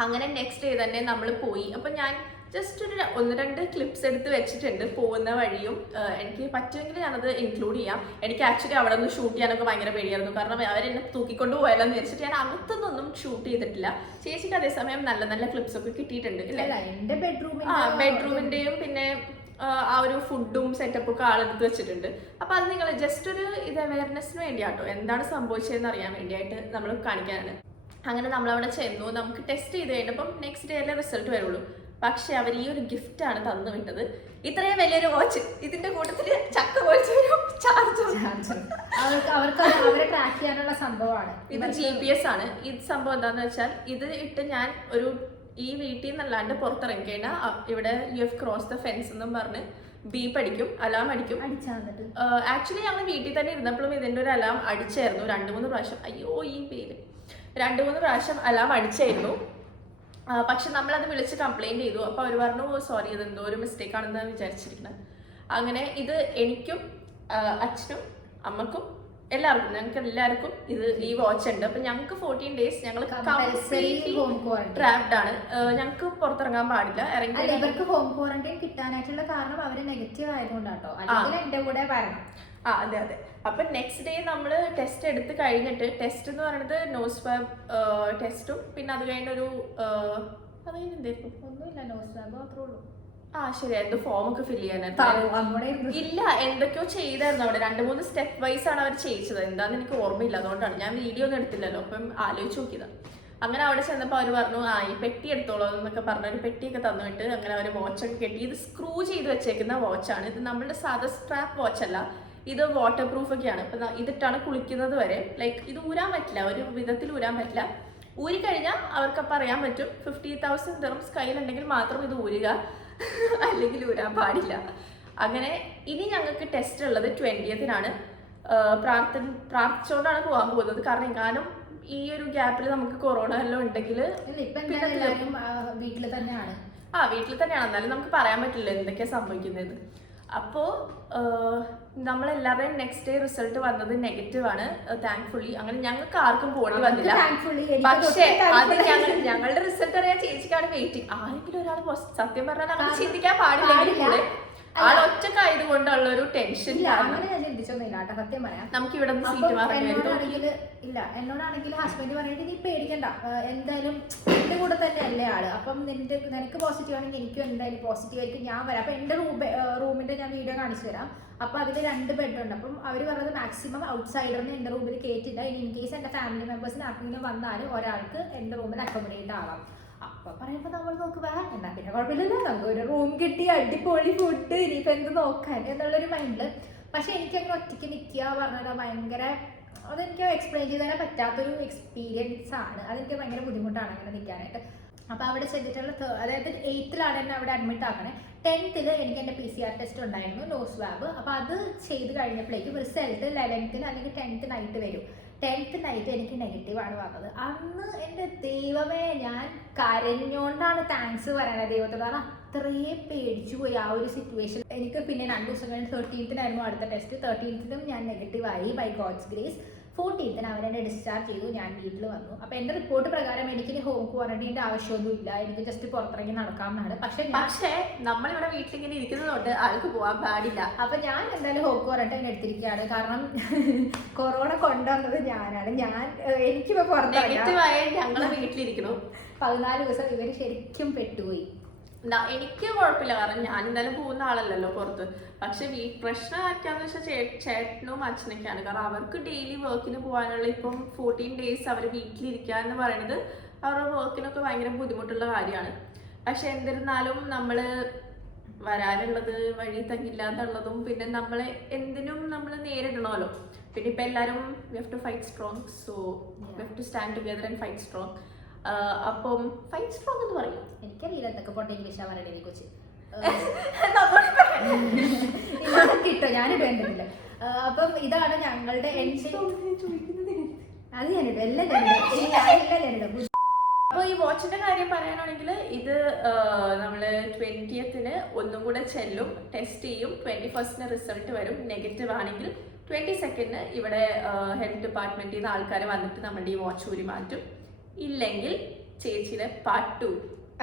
അങ്ങനെ നെക്സ്റ്റ് ഡേ തന്നെ നമ്മൾ പോയി. അപ്പൊ ഞാൻ ജസ്റ്റ് ഒരു 1-2 ക്ലിപ്സ് എടുത്ത് വെച്ചിട്ടുണ്ട് പോകുന്ന വഴിയും. എനിക്ക് പറ്റുമെങ്കിൽ ഞാനത് ഇൻക്ലൂഡ് ചെയ്യാം. എനിക്ക് ആക്ച്വലി അവിടെ നിന്ന് ഷൂട്ട് ചെയ്യാനൊക്കെ ഭയങ്കര പേടിയായിരുന്നു, കാരണം അവരെന്നെ തൂക്കിക്കൊണ്ട് പോയാലെന്ന് വിചാരിച്ചിട്ട് ഞാൻ അകത്തൊന്നും ഷൂട്ട് ചെയ്തിട്ടില്ല. ചേച്ചിക്ക് അതേസമയം നല്ല നല്ല ക്ലിപ്സ് ഒക്കെ കിട്ടിയിട്ടുണ്ട് എന്റെ ബെഡ്റൂമിന്റെയും പിന്നെ ആ ഒരു ഫുഡും സെറ്റപ്പും ഒക്കെ ആളെടുത്ത് വെച്ചിട്ടുണ്ട്. അപ്പൊ അത് നിങ്ങൾ ജസ്റ്റ് ഒരു ഇത് അവയർനെസ്സിന് വേണ്ടിയാട്ടോ, എന്താണ് സംഭവിച്ചതെന്ന് അറിയാൻ വേണ്ടിയായിട്ട് നമ്മൾ കാണിക്കാനാണ്. അങ്ങനെ നമ്മളവിടെ ചെന്നു, നമുക്ക് ടെസ്റ്റ് ചെയ്ത് കഴിഞ്ഞപ്പം നെക്സ്റ്റ് ഡേയിലെ റിസൾട്ട് വരുള്ളൂ. പക്ഷെ അവർ ഈ ഒരു ഗിഫ്റ്റ് ആണ് തന്നു വിട്ടത്, ഇത്രയും വലിയൊരു വാച്ച്, ഇതിന്റെ കൂട്ടത്തില് ചക്ക പോലത്തെ ഒരു ചാർജർ. അവരെ ട്രാക്ക് ചെയ്യാനുള്ള സംഭവമാണ് ഇത്. GPS ആണ്. ഇത് സംഭവം എന്താന്ന് വെച്ചാൽ, ഇത് ഇട്ട് ഞാൻ ഒരു ഈ വീട്ടിൽ നിന്നല്ലാണ്ട് പുറത്തിറങ്ങിക്കഴിഞ്ഞാൽ ഇവിടെ you have cross the fence എന്നും പറഞ്ഞ് ബീപ്പ് അടിക്കും, അലാം അടിക്കും. ആക്ച്വലി ഞങ്ങൾ വീട്ടിൽ തന്നെ ഇരുന്നപ്പോഴും ഇതിന്റെ ഒരു അലാം അടിച്ചായിരുന്നു 2-3 പ്രാവശ്യം. അയ്യോ ഈ പേര് 2-3 പ്രാവശ്യം അലാം അടിച്ചായിരുന്നു. പക്ഷെ നമ്മളത് വിളിച്ച് കംപ്ലൈന്റ് ചെയ്തു. അപ്പൊ അവർ പറഞ്ഞു സോറി, ഇത് എന്തോ ഒരു മിസ്റ്റേക്ക് ആണെന്ന് വിചാരിച്ചിരിക്കുന്നത്. അങ്ങനെ ഇത് എനിക്കും അച്ഛനും അമ്മക്കും എല്ലാവർക്കും, ഞങ്ങൾക്ക് എല്ലാവർക്കും ഈ വാച്ച് ഉണ്ട്. അപ്പൊ ഞങ്ങൾക്ക് 14 days ഞങ്ങൾ ട്രാപ്ഡ് ആണ്, ഞങ്ങൾക്ക് പുറത്തിറങ്ങാൻ പാടില്ല. ഇവർക്ക് ഹോം ക്വാറന്റൈൻ കിട്ടാനായിട്ടുള്ള കാരണം അവര് നെഗറ്റീവ് ആയതുകൊണ്ടാട്ടോ, അല്ലെങ്കിൽ എന്റെ കൂടെ വരണം. അതെ അതെ. അപ്പൊ നെക്സ്റ്റ് ഡേ നമ്മൾ ടെസ്റ്റ് എടുത്ത് കഴിഞ്ഞിട്ട്, ടെസ്റ്റ് എന്ന് പറയുന്നത് നോസ് സ്വാബ് ടെസ്റ്റും പിന്നെ അത് കഴിഞ്ഞൊരു എന്തായിരുന്നു, ഒന്നുമില്ല, നോസ് സ്വാബ് മാത്രമേ ഉള്ളൂ. ശരി, എന്തോ ഫോം ഒക്കെ ഫില്ല് ചെയ്യാനായിരുന്നു. ഇല്ല, എന്തൊക്കെയോ ചെയ്തായിരുന്നു അവിടെ, 2-3 സ്റ്റെപ്പ് വൈസ് ആണ് അവർ ചെയ്യിച്ചത്. എന്താന്ന് എനിക്ക് ഓർമ്മയില്ല, അതുകൊണ്ടാണ് ഞാൻ വീഡിയോ ഒന്നും എടുത്തില്ലല്ലോ, അപ്പം ആലോചിച്ച് നോക്കിയതാണ്. അങ്ങനെ അവിടെ ചെന്നപ്പോൾ അവർ പറഞ്ഞു ഈ പെട്ടി എടുത്തോളൂ എന്നൊക്കെ പറഞ്ഞ ഒരു പെട്ടിയൊക്കെ തന്നിട്ട് അങ്ങനെ അവർ വാച്ചൊക്കെ കെട്ടി. ഇത് സ്ക്രൂ ചെയ്ത് വെച്ചേക്കുന്ന വാച്ചാണ്. ഇത് നമ്മളുടെ സാധാ സ്ട്രാപ്പ് വാച്ചല്ല, ഇത് വാട്ടർ പ്രൂഫ് ഒക്കെയാണ്. ഇപ്പം ഇതിട്ടാണ് കുളിക്കുന്നത് വരെ. ലൈക്ക് ഇത് ഊരാൻ പറ്റില്ല, ഒരു വിധത്തിൽ ഊരാൻ പറ്റില്ല. ഊരിക്കഴിഞ്ഞാൽ അവർക്കപ്പം അറിയാൻ പറ്റും 50,000 dirhams കയ്യിലുണ്ടെങ്കിൽ മാത്രം ഇത് ഊരുക, അല്ലെങ്കിൽ ഊരാൻ പാടില്ല. അങ്ങനെ ഇനി ഞങ്ങൾക്ക് ടെസ്റ്റ് ഉള്ളത് 20th പ്രാർത്ഥിച്ചുകൊണ്ടാണ് പോകാൻ പോകുന്നത്. കാരണം എങ്ങാനും ഈ ഒരു ഗ്യാപ്പിൽ നമുക്ക് കൊറോണ എല്ലാം ഉണ്ടെങ്കിൽ വീട്ടിൽ തന്നെയാണ്. വീട്ടിൽ തന്നെയാണ്, എന്നാലും നമുക്ക് പറയാൻ പറ്റില്ല എന്തൊക്കെയാ സംഭവിക്കുന്നത്. അപ്പോൾ നമ്മളെല്ലാവരുടെയും നെക്സ്റ്റ് ഡേ റിസൾട്ട് വന്നത് നെഗറ്റീവ് ആണ്, താങ്ക്ഫുള്ളി. അങ്ങനെ ഞങ്ങൾക്ക് ആർക്കും പോകേണ്ടി വന്നില്ല. പക്ഷേ അത് ഞങ്ങളുടെ റിസൾട്ട് അറിയാൻ ചേച്ചിക്കാണ് വെയിറ്റിംഗ്. ആരെങ്കിലും ഒരാൾ സത്യം പറഞ്ഞാൽ നമുക്ക് ചിന്തിക്കാൻ പാടില്ല, ആളൊറ്റക്കായതുകൊണ്ടുള്ള ഒരു ടെൻഷൻ. നമുക്ക് ഇവിടെ ഇല്ല, എന്നോടാണെങ്കിൽ ഹസ്ബൻഡ് പറഞ്ഞിട്ട് നീ പേടിക്കണ്ട, എന്തായാലും എന്റെ കൂടെ തന്നെ അല്ലേ ആള്, അപ്പം നിനക്ക് പോസിറ്റീവ് ആണെങ്കിൽ എനിക്കും എന്തായാലും പോസിറ്റീവ് ആയിട്ട് ഞാൻ വരാം. അപ്പൊ എന്റെ റൂമിന്റെ ഞാൻ വീഡിയോ കാണിച്ചു തരാം. അപ്പൊ അതിൽ 2 ബെഡുണ്ട്. അപ്പം അവർ പറഞ്ഞത് മാക്സിമം ഔട്ട്സൈഡറിന് എന്റെ റൂമിൽ കയറ്റില്ല. ഇൻ കേസ് എന്റെ ഫാമിലി മെമ്പേഴ്സിന് ആർക്കെങ്കിലും വന്നാലും ഒരാൾക്ക് എന്റെ റൂമിൽ അക്കോമഡേറ്റ് ആവാം. അപ്പൊ പറയുമ്പോ നമ്മൾ നോക്കുക എന്നാ പിന്നെ കുഴപ്പമില്ലല്ലോ, നമുക്ക് ഒരു റൂം കിട്ടി, അടിപൊളി ഫുഡ്, ഇനിയിപ്പോ എന്ത് നോക്കാൻ എന്നുള്ളൊരു മൈൻഡില്. പക്ഷെ എനിക്കങ്ങനെ ഒറ്റയ്ക്ക് നിൽക്കുക പറഞ്ഞാൽ ഭയങ്കര, അതെനിക്ക് എക്സ്പ്ലെയിൻ ചെയ്ത് തരാൻ പറ്റാത്തൊരു എക്സ്പീരിയൻസ് ആണ്. അതെനിക്ക് ഭയങ്കര ബുദ്ധിമുട്ടാണ് അങ്ങനെ നിൽക്കാനായിട്ട്. അപ്പോൾ അവിടെ ചെന്നിട്ടുള്ള അതായത് 8th എന്നെ അവിടെ അഡ്മിറ്റ് ആക്കണേ. 10th എനിക്ക് എൻ്റെ PCR ടെസ്റ്റ് ഉണ്ടായിരുന്നു, നോസ് സ്വാബ്. അപ്പോൾ അത് ചെയ്ത് കഴിഞ്ഞപ്പോഴേക്കും റിസൾട്ട് 11th അല്ലെങ്കിൽ 10th നൈറ്റ് വരും. 10th നൈറ്റ് എനിക്ക് നെഗറ്റീവാണ് വന്നത്. അന്ന് എൻ്റെ ദൈവമേ, ഞാൻ കരഞ്ഞോണ്ടാണ് താങ്ക്സ് പറയാനത് ദൈവത്തോട്. കാരണം അത്രയും പേടിച്ചു പോയി ആ ഒരു സിറ്റുവേഷൻ. എനിക്ക് പിന്നെ 2 ദിവസം കഴിഞ്ഞ് 13th അടുത്ത ടെസ്റ്റ്. 13th ഞാൻ നെഗറ്റീവായി ബൈ ഗോഡ്സ് ഗ്രേസ്. 14th അവരെന്നെ ഡിസ്ചാർജ് ചെയ്തു, ഞാൻ വീട്ടിൽ വന്നു. അപ്പോൾ എൻ്റെ റിപ്പോർട്ട് പ്രകാരം എനിക്ക് ഹോം ക്വാറന്റൈൻ്റെ ആവശ്യമൊന്നുമില്ല, എനിക്ക് ജസ്റ്റ് പുറത്തിറങ്ങി നടക്കാമെന്നാണ്. പക്ഷേ നമ്മളിവിടെ വീട്ടിലിങ്ങനെ ഇരിക്കുന്നതുകൊണ്ട് ആൾക്ക് പോകാൻ പാടില്ല. അപ്പം ഞാൻ എന്തായാലും ഹോം ക്വാറന്റൈൻ എടുത്തിരിക്കുകയാണ്. കാരണം കൊറോണ കൊണ്ടുവന്നത് ഞാനാണ്. എനിക്കിപ്പോൾ പുറത്തിറങ്ങി ഞങ്ങളെ വീട്ടിലിരിക്കുന്നു. 14 ദിവസം ഇവർ ശരിക്കും പെട്ടുപോയി. എനിക്ക് കുഴപ്പമില്ല, കാരണം ഞാൻ എന്തായാലും പോകുന്ന ആളല്ലല്ലോ പുറത്ത്. പക്ഷെ പ്രശ്നം ആക്കാന്ന് വെച്ചാൽ ചേട്ടനും അച്ഛനൊക്കെയാണ്. കാരണം അവർക്ക് ഡെയിലി വർക്കിന് പോകാനുള്ള ഇപ്പം 14 days അവർ വീട്ടിലിരിക്കുക എന്ന് പറയുന്നത് അവരുടെ വർക്കിനൊക്കെ ഭയങ്കര ബുദ്ധിമുട്ടുള്ള കാര്യമാണ്. പക്ഷെ എന്നിരുന്നാലും നമ്മൾ വരാനുള്ളത് വഴി തങ്ങില്ലാന്നുള്ളതും പിന്നെ നമ്മളെ എന്തിനും നമ്മൾ നേരിടണമല്ലോ. പിന്നെ ഇപ്പം എല്ലാവരും we have to fight strong, so we have to stand together and fight strong. അപ്പം ഫൈറ്റ് സ്ട്രോങ് എന്ന് പറയും. എനിക്കറിയില്ല എന്തൊക്കെ പോട്ടെ ഇംഗ്ലീഷാ പറയണേ കൊച്ച് കിട്ടോ ഞാനിത് വേണ്ടതില്ല. അപ്പം ഇതാണ് ഞങ്ങളുടെ അത് ഞാനിടും എല്ലാം ഞാനിടും. അപ്പോൾ ഈ വാച്ചിന്റെ കാര്യം പറയാനാണെങ്കിൽ ഇത് നമ്മള് 20th ഒന്നും കൂടെ ചെല്ലും, ടെസ്റ്റ് ചെയ്യും. 21st റിസൾട്ട് വരും. നെഗറ്റീവ് ആണെങ്കിൽ 22nd ഇവിടെ ഹെൽത്ത് ഡിപ്പാർട്ട്മെന്റിൽ നിന്ന് ആൾക്കാർ വന്നിട്ട് നമ്മുടെ ഈ വാച്ച് ഊരി മാറ്റും. ഇല്ലെങ്കിൽ ചേച്ചിയുടെ പാർട്ട് 2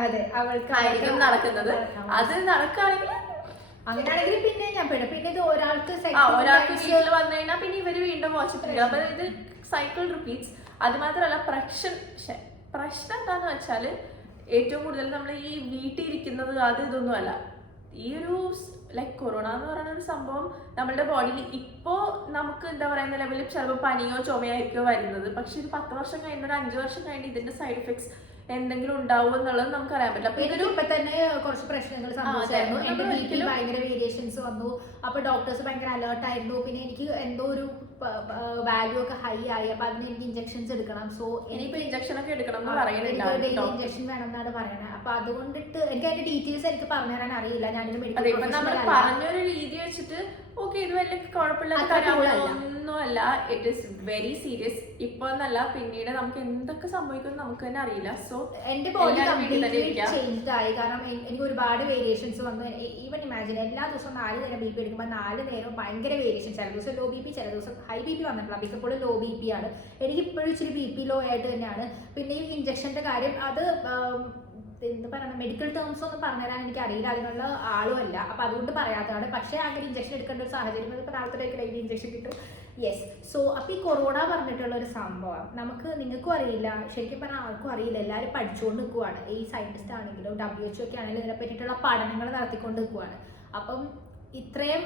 അതെ അവൾക്കായിരിക്കും നടക്കുന്നത്. അത് നടക്കുകയാണെങ്കിൽ അങ്ങനെയാണെങ്കിൽ പിന്നെ ഞാൻ പെടും. പിന്നെ ഇത് ഒരാൾക്ക് വീട്ടിൽ വന്നു കഴിഞ്ഞാൽ പിന്നെ ഇവര് വീണ്ടും വാച്ച് ചെയ്യും. അപ്പൊ ഇത് സൈക്കിൾ റിപ്പീറ്റ്സ്. അത് മാത്രമല്ല പ്രശ്നം എന്താന്ന് വെച്ചാൽ ഏറ്റവും കൂടുതൽ നമ്മൾ ഈ വീട്ടിൽ ഇരിക്കുന്നത് അത് ഇതൊന്നും അല്ല. ഈ ഒരു ലൈക്ക് കൊറോണ എന്ന് പറയുന്ന ഒരു സംഭവം നമ്മളുടെ ബോഡിയിൽ ഇപ്പോൾ നമുക്ക് എന്താ പറയുന്ന ലെവലിൽ ചിലപ്പോൾ പനിയോ ചുമയായിരിക്കോ വരുന്നത്. പക്ഷെ ഒരു 10 വർഷം കഴിഞ്ഞ് ഒരു 5 വർഷം കഴിഞ്ഞ് ഇതിന്റെ സൈഡ് എഫക്ട്സ് എന്തെങ്കിലും ഉണ്ടാവും എന്നുള്ളത് നമുക്ക് അറിയാൻ പറ്റില്ല. അപ്പൊ ഇതൊരു ഇപ്പൊ തന്നെ കുറച്ച് പ്രശ്നങ്ങൾ സംഭവിച്ചായിരുന്നു. എന്റെ വീട്ടിൽ ഭയങ്കര വേരിയേഷൻസ് വന്നു. അപ്പൊ ഡോക്ടേഴ്സ് ഭയങ്കര അലേർട്ട് ആയിരുന്നു. പിന്നെ എനിക്ക് എന്തോ ഒരു വാല്യൂ ഒക്കെ ഹൈ ആയി. അപ്പൊ അതിന് എനിക്ക് ഇഞ്ചക്ഷൻസ് എടുക്കണം. സോ എനിക്ക് ഇഞ്ചക്ഷൻ ഒക്കെ എടുക്കണം എന്ന് പറയുന്നുണ്ട്. ഇഞ്ചക്ഷൻ വേണം എന്നാണ് പറയുന്നത്. അപ്പൊ അതുകൊണ്ടിട്ട് എനിക്ക് അതിന്റെ ഡീറ്റെയിൽസ് എനിക്ക് പറഞ്ഞു തരാൻ അറിയില്ല. ഞാനൊരു നമ്മൾ പറഞ്ഞൊരു രീതി വെച്ചിട്ട് ഓക്കെ ഇത് വലിയ കുഴപ്പമില്ലാത്ത ഇറ്റ് ഈസ് വെരി സീരിയസ്. ഇപ്പൊ എന്നല്ല പിന്നീട് നമുക്ക് എന്തൊക്കെ സംഭവിക്കും നമുക്ക് തന്നെ അറിയില്ല. സോ എന്റെ ബോഡി ചേഞ്ച് ആയി. കാരണം എനിക്ക് ഒരുപാട് വേരിയേഷൻസ് വന്നു. ഈവൻ ഇമാജിൻ എല്ലാ ദിവസവും 4 നേരം BP എടുക്കുമ്പോൾ 4 നേരം ഭയങ്കര വേരിയേഷൻ. ചില ദിവസം ലോ BP, ചില ദിവസം ഹൈ BP വന്നിട്ടില്ല. മിക്കപ്പോഴും ലോ BP ആണ്. എനിക്ക് ഇപ്പോഴും ഇച്ചിരി BP ലോ ആയിട്ട് തന്നെയാണ്. പിന്നെ ഈ ഇഞ്ചക്ഷന്റെ കാര്യം അത് എന്ത് പറയണം, മെഡിക്കൽ ടേംസ് ഒന്നും പറഞ്ഞുതരാൻ എനിക്ക് അറിയില്ല, അതിനുള്ള ആളും അല്ല. അപ്പൊ അതുകൊണ്ട് പറയാത്തതാണ്. പക്ഷേ അങ്ങനെ ഇഞ്ചക്ഷൻ എടുക്കേണ്ട ഒരു സാഹചര്യം ഇപ്പോൾ നാളത്തേക്ക് ഇഞ്ചക്ഷൻ കിട്ടും. യെസ്. സോ അപ്പൊ ഈ കൊറോണ പറഞ്ഞിട്ടുള്ള ഒരു സംഭവം നമുക്ക് നിങ്ങൾക്കും അറിയില്ല, ശരിക്കും പറഞ്ഞാൽ ആർക്കും അറിയില്ല. എല്ലാവരും പഠിച്ചുകൊണ്ട് നിൽക്കുവാണ്. ഈ സയന്റിസ്റ്റ് ആണെങ്കിലും WHO ഒക്കെ ആണെങ്കിലും ഇതിനെ പറ്റിയിട്ടുള്ള പഠനങ്ങൾ നടത്തിക്കൊണ്ട് നിൽക്കുവാണ്. അപ്പം ഇത്രയും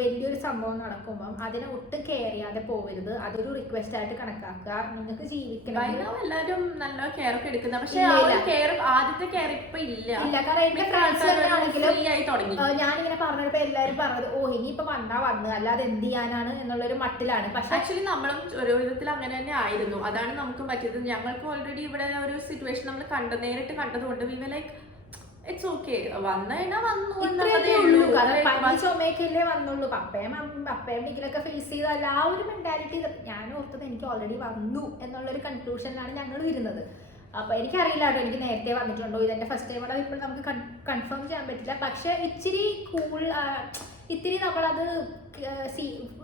വലിയൊരു സംഭവം നടക്കുമ്പോൾ അതിനെ ഒട്ടും കെയർ ചെയ്യാതെ പോകരുത്. അതൊരു റിക്വസ്റ്റ് ആയിട്ട് കണക്കാക്കുക. നിങ്ങൾക്ക് ജീവിക്കണം. എല്ലാവരും നല്ല കെയർ ഒക്കെ എടുക്കുന്ന, പക്ഷേ ആദ്യത്തെ കെയർ ഇപ്പൊ ഇല്ല. കാരണം എന്റെ ഫ്രണ്ട്സ് ആണെങ്കിലും ഞാനിങ്ങനെ പറഞ്ഞപ്പോ എല്ലാവരും പറഞ്ഞത് ഇനിയിപ്പോ വന്ന് അല്ലാതെ എന്ത് ചെയ്യാനാണ് എന്നുള്ളൊരു മട്ടിലാണ്. പക്ഷെ ആക്ച്വലി നമ്മളും ഒരു വിധത്തിൽ അങ്ങനെ തന്നെ ആയിരുന്നു. അതാണ് നമുക്ക് പറ്റിയത്. ഞങ്ങൾക്ക് ഓൾറെഡി ഇവിടെ ഒരു സിറ്റുവേഷൻ നമ്മൾ നേരിട്ട് കണ്ടതുകൊണ്ട് we were like it's okay, വന്നു കഴിഞ്ഞാൽ വന്നു. പനി ചുമയൊക്കെയല്ലേ വന്നുള്ളൂ. പപ്പയും ഡിഗ്രിയൊക്കെ ഫേസ് ചെയ്തല്ല ആ ഒരു മെന്റാലിറ്റി. ഞാൻ ഓർത്തത് എനിക്ക് ഓൾറെഡി വന്നു എന്നുള്ളൊരു കൺക്ലൂഷനിലാണ് ഞങ്ങൾ വരുന്നത്. അപ്പൊ എനിക്കറിയില്ല കേട്ടോ എനിക്ക് നേരത്തെ വന്നിട്ടുണ്ടോ, ഇതെന്റെ ഫസ്റ്റ് ടൈം ഇപ്പോൾ നമുക്ക് കൺഫേം ചെയ്യാൻ പറ്റില്ല. പക്ഷെ ഇച്ചിരി ഇത്തിരി നമ്മളത്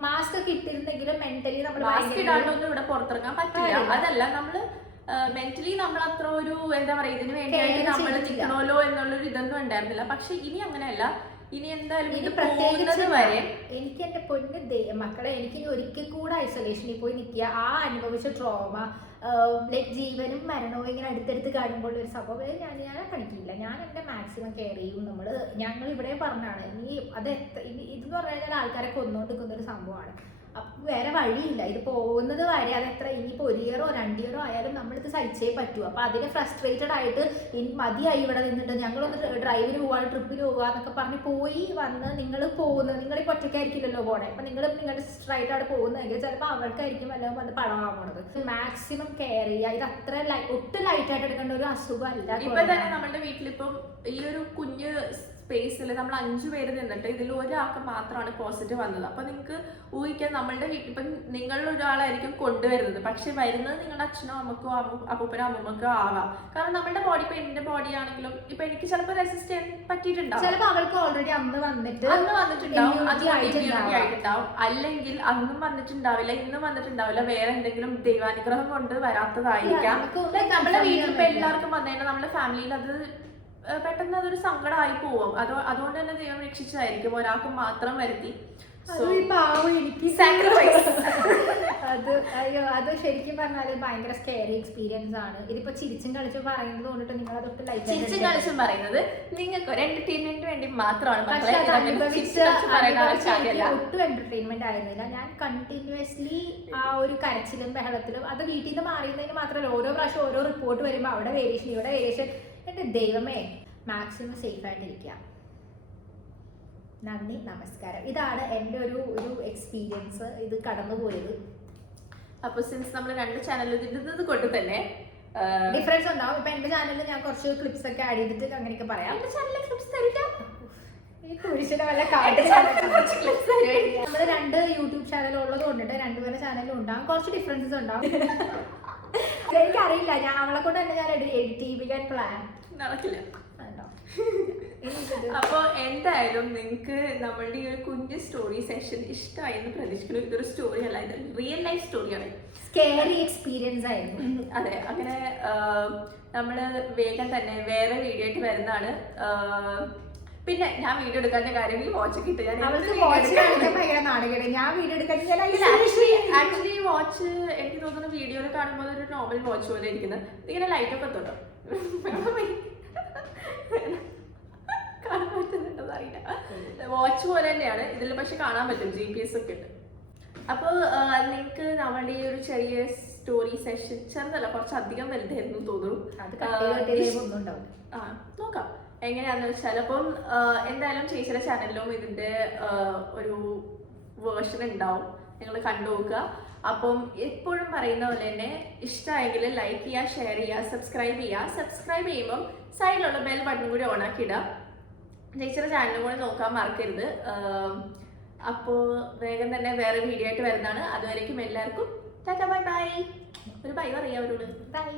മാസ്ക് ഒക്കെ ഇട്ടിരുന്നെങ്കിലും മെന്റലി നമ്മൾ മാസ്ക് ഇടാണ്ടൊന്നും ഇവിടെ പുറത്തിറങ്ങാൻ പറ്റില്ല. അതല്ല നമ്മള് മെന്റലി നമ്മൾ അത്ര ഒരു എന്താ പറയാ ഇതിന് വേണ്ടിയായിട്ട് നമ്മൾ നിൽക്കണമല്ലോ എന്നുള്ളൊരു ഇതൊന്നും ഉണ്ടായിരുന്നില്ല. പക്ഷെ ഇനി അങ്ങനെയല്ല. ഇനി എന്തായാലും ഇത് പ്രത്യേകിച്ച് വരെ എനിക്ക് എന്റെ പൊന്ന് മക്കളെ എനിക്ക് ഒരിക്കൽ കൂടെ ഐസൊലേഷനിൽ പോയി നിൽക്കുക. ആ അനുഭവിച്ച ട്രോമ ലൈക്ക് ജീവനും മരണവും ഇങ്ങനെ അടുത്തടുത്ത് കാണുമ്പോൾ ഒരു സംഭവം ഞാൻ പഠിക്കില്ല. ഞാൻ എന്റെ മാക്സിമം കെയർ ചെയ്യും. ഞങ്ങൾ ഇവിടെ പറഞ്ഞാണ് ഇനി ഇതെന്ന് പറഞ്ഞു കഴിഞ്ഞാൽ ആൾക്കാരെ കൊന്നുകൊണ്ടിരിക്കുന്ന ഒരു സംഭവമാണ്. അപ്പൊ വേറെ വഴിയില്ല. ഇത് പോകുന്നത് വരെ അതെത്ര ഇനിയിപ്പോൾ 1 ഇയറോ 2 ഇയറോ ആയാലും നമ്മളിത് സഹിച്ചേ പറ്റൂ. അപ്പൊ അതിന് ഫ്രസ്ട്രേറ്റഡ് ആയിട്ട് മതിയായി ഇവിടെ നിന്നിട്ട് ഞങ്ങളൊന്ന് ഡ്രൈവിന് പോവാ ട്രിപ്പിന് പോവുക എന്നൊക്കെ പറഞ്ഞ് പോയി വന്ന് നിങ്ങൾ നിങ്ങളിപ്പോൾ ഒറ്റയ്ക്കായിരിക്കില്ലല്ലോ പോണേ. അപ്പൊ നിങ്ങളുടെ സ്ട്രൈറ്റ് അവിടെ പോകുന്നതെങ്കിൽ ചിലപ്പോൾ അവർക്കായിരിക്കും വല്ലതും വന്ന് പടമാകാൻ പോണത്. മാക്സിമം കെയർ ചെയ്യുക. ഇത് അത്ര ഒട്ടും ലൈറ്റായിട്ട് എടുക്കേണ്ട ഒരു അസുഖമല്ല. ഇപ്പൊ തന്നെ നമ്മുടെ വീട്ടിലിപ്പം ഈ ഒരു കുഞ്ഞ് സ്പേസിൽ നമ്മൾ 5 പേര് നിന്നിട്ട് ഇതിൽ ഒരാൾക്ക് മാത്രമാണ് പോസിറ്റീവ് വന്നത്. അപ്പൊ നിങ്ങൾക്ക് ഊഹിക്കാൻ നമ്മളുടെ വീട്ടിൽ ഇപ്പം നിങ്ങളിൽ ഒരാളായിരിക്കും കൊണ്ടുവരുന്നത്. പക്ഷെ വരുന്നത് നിങ്ങളുടെ അച്ഛനോ അമ്മക്കോ അപ്പൂപ്പനോ അമ്മമ്മക്കോ ആവാം. കാരണം നമ്മുടെ ബോഡി ഇപ്പൊ എന്റെ ബോഡി ആണെങ്കിലും ഇപ്പൊ എനിക്ക് ചിലപ്പോൾ റെസിസ്റ്റ് ചെയ്യാൻ പറ്റിയിട്ടുണ്ടാവും. ചിലപ്പോൾ അവൾക്ക് ഓൾറെഡി അന്ന് വന്നിട്ടുണ്ടാവും, അല്ലെങ്കിൽ അന്നും വന്നിട്ടുണ്ടാവില്ല, ഇന്നും വന്നിട്ടുണ്ടാവില്ല. വേറെ എന്തെങ്കിലും ദൈവാനുഗ്രഹം കൊണ്ട് വരാത്തതായിരിക്കാം. നമ്മുടെ വീട്ടിൽ ഇപ്പൊ എല്ലാവർക്കും വന്നു കഴിഞ്ഞാൽ നമ്മുടെ ഫാമിലിയിൽ അത് പെട്ടെന്ന് അതൊരു സങ്കടമായി പോവും. അതുകൊണ്ട് തന്നെ ദൈവം രക്ഷിച്ചതായിരിക്കും. ഒരാൾക്ക് മാത്രം വരുത്തി എനിക്ക് സാക്രിഫൈസ്. അത് അയ്യോ അത് ശരിക്കും പറഞ്ഞാല് ഭയങ്കര സ്കെയറി എക്സ്പീരിയൻസ് ആണ്. ഇതിപ്പോ ചിരിച്ചും കളിച്ചും പറയുന്നത് കൊണ്ടിട്ട് നിങ്ങളതൊട്ട് ചിരിച്ചും കളിച്ചും പറയുന്നത് നിങ്ങൾക്ക് ഒരു എന്റർടൈൻമെന്റിന് വേണ്ടി മാത്രമാണ്. പക്ഷെ അത് അനുഭവിച്ച് കാര്യമല്ല. ഒട്ടും എന്റർടൈൻമെന്റ് ആയിരുന്നില്ല. ഞാൻ കണ്ടിന്യൂസ്ലി ആ ഒരു കരച്ചിലും ബഹളത്തിലും, അത് വീട്ടിൽ നിന്ന് മാറിയതിന് മാത്രമല്ല, ഓരോ പ്രാവശ്യം ഓരോ റിപ്പോർട്ട് വരുമ്പോൾ അവിടെ വേരിയേഷൻ ഇവിടെ വേരിയേഷൻ. എന്റെ ദൈവമേ, മാക്സിമം സേഫ് ആയിട്ടിരിക്കുക. നന്ദി, നമസ്കാരം. ഇതാണ് എൻ്റെ ഒരു എക്സ്പീരിയൻസ്, ഇത് കടന്നുപോയത്. അപ്പൊ സിൻസ് നമ്മൾ 2 ചാനൽ ഇടുന്നത് കൊണ്ട് തന്നെ ഡിഫറൻസ് ഉണ്ടാവും. ഇപ്പൊ എന്റെ ചാനലിൽ ഞാൻ കുറച്ച് ക്ലിപ്സ് ഒക്കെ ആഡ് ചെയ്തിട്ട് അങ്ങനെയൊക്കെ പറയാം. എന്റെ ചാനലിൽ ക്ലിപ്സ് തരില്ല. ഈ കുരിശിനെ വല്ല നമ്മള് 2 യൂട്യൂബ് ചാനൽ ഉള്ളത് കൊണ്ടിട്ട് 2 പേരുടെ ചാനലും ഉണ്ടാവും, കുറച്ച് ഡിഫറൻസസ് ഉണ്ടാവും. എനിക്കറിയില്ല, ഞാൻ അവളെ കൊണ്ട് തന്നെ ഞാൻ എഡിറ്റ് ചെയ്യിപ്പിക്കാൻ പ്ലാൻ നടക്കില്ല. അപ്പൊ എന്തായാലും നിങ്ങൾക്ക് നമ്മളുടെ ഈ ഒരു കുഞ്ഞു സ്റ്റോറി സെഷൻ ഇഷ്ടമായി എന്ന് പ്രതീക്ഷിക്കുന്നു. ഇതൊരു സ്റ്റോറി അല്ല, ഇത് റിയൽ ലൈഫ് സ്റ്റോറിയാണ്. സ്കേറി എക്സ്പീരിയൻസ് ആയിരുന്നു. അതെ, അങ്ങനെ നമ്മള് വേഗം തന്നെ വേറെ വീഡിയോ ആയിട്ട് വരുന്നതാണ്. പിന്നെ ഞാൻ വീഡിയോ എടുക്കാത്ത കാര്യം ഈ വാച്ച് ഒക്കെ ഇട്ട് ഞാൻ ആക്ച്വലി വാച്ച് എനിക്ക് തോന്നുന്നു വീഡിയോയിൽ കാണുമ്പോൾ ഒരു നോർമൽ വാച്ച് പോലെ ഇരിക്കുന്നത്. ഇങ്ങനെ ലൈറ്റ് ഒക്കെ തൊട്ടോ കാണാൻ പറ്റുന്നുണ്ടെന്ന് അറിയില്ല. വാച്ച് പോലെ തന്നെയാണ് ഇതിൽ, പക്ഷെ കാണാൻ പറ്റും, GPS ഒക്കെ ഉണ്ട്. അപ്പോൾ നിങ്ങൾക്ക് നമ്മളുടെ ഈ ഒരു ചെറിയ സ്റ്റോറി സെഷൻ ചെറുതല്ല, കുറച്ചധികം വലുതായിരുന്നു തോന്നുന്നു. നോക്കാം എങ്ങനെയാന്ന് വെച്ചാൽ. അപ്പം എന്തായാലും ചേച്ചിയുടെ ചാനലിലും ഇതിന്റെ ഒരു വേർഷൻ ഉണ്ടാവും, നിങ്ങൾ കണ്ടു നോക്കുക. അപ്പം എപ്പോഴും പറയുന്ന പോലെ തന്നെ ഇഷ്ടമായെങ്കിൽ ലൈക്ക് ചെയ്യുക, ഷെയർ ചെയ്യുക, സബ്സ്ക്രൈബ് ചെയ്യുക. സബ്സ്ക്രൈബ് ചെയ്യുമ്പം സൈഡിലുള്ള ബെൽ ബട്ടൺ കൂടി ഓൺ ആക്കി ഇടുക. ചേച്ചിയുടെ ചാനലും കൂടി നോക്കാൻ മറക്കരുത്. അപ്പോൾ വേഗം തന്നെ വേറെ വീഡിയോ ആയിട്ട് വരുന്നതാണ്. അതുവരേക്കും എല്ലാവർക്കും ടാറ്റാ ബൈ ബൈ. ഒരു ബൈ പറയാം അവരോട്. ബൈ.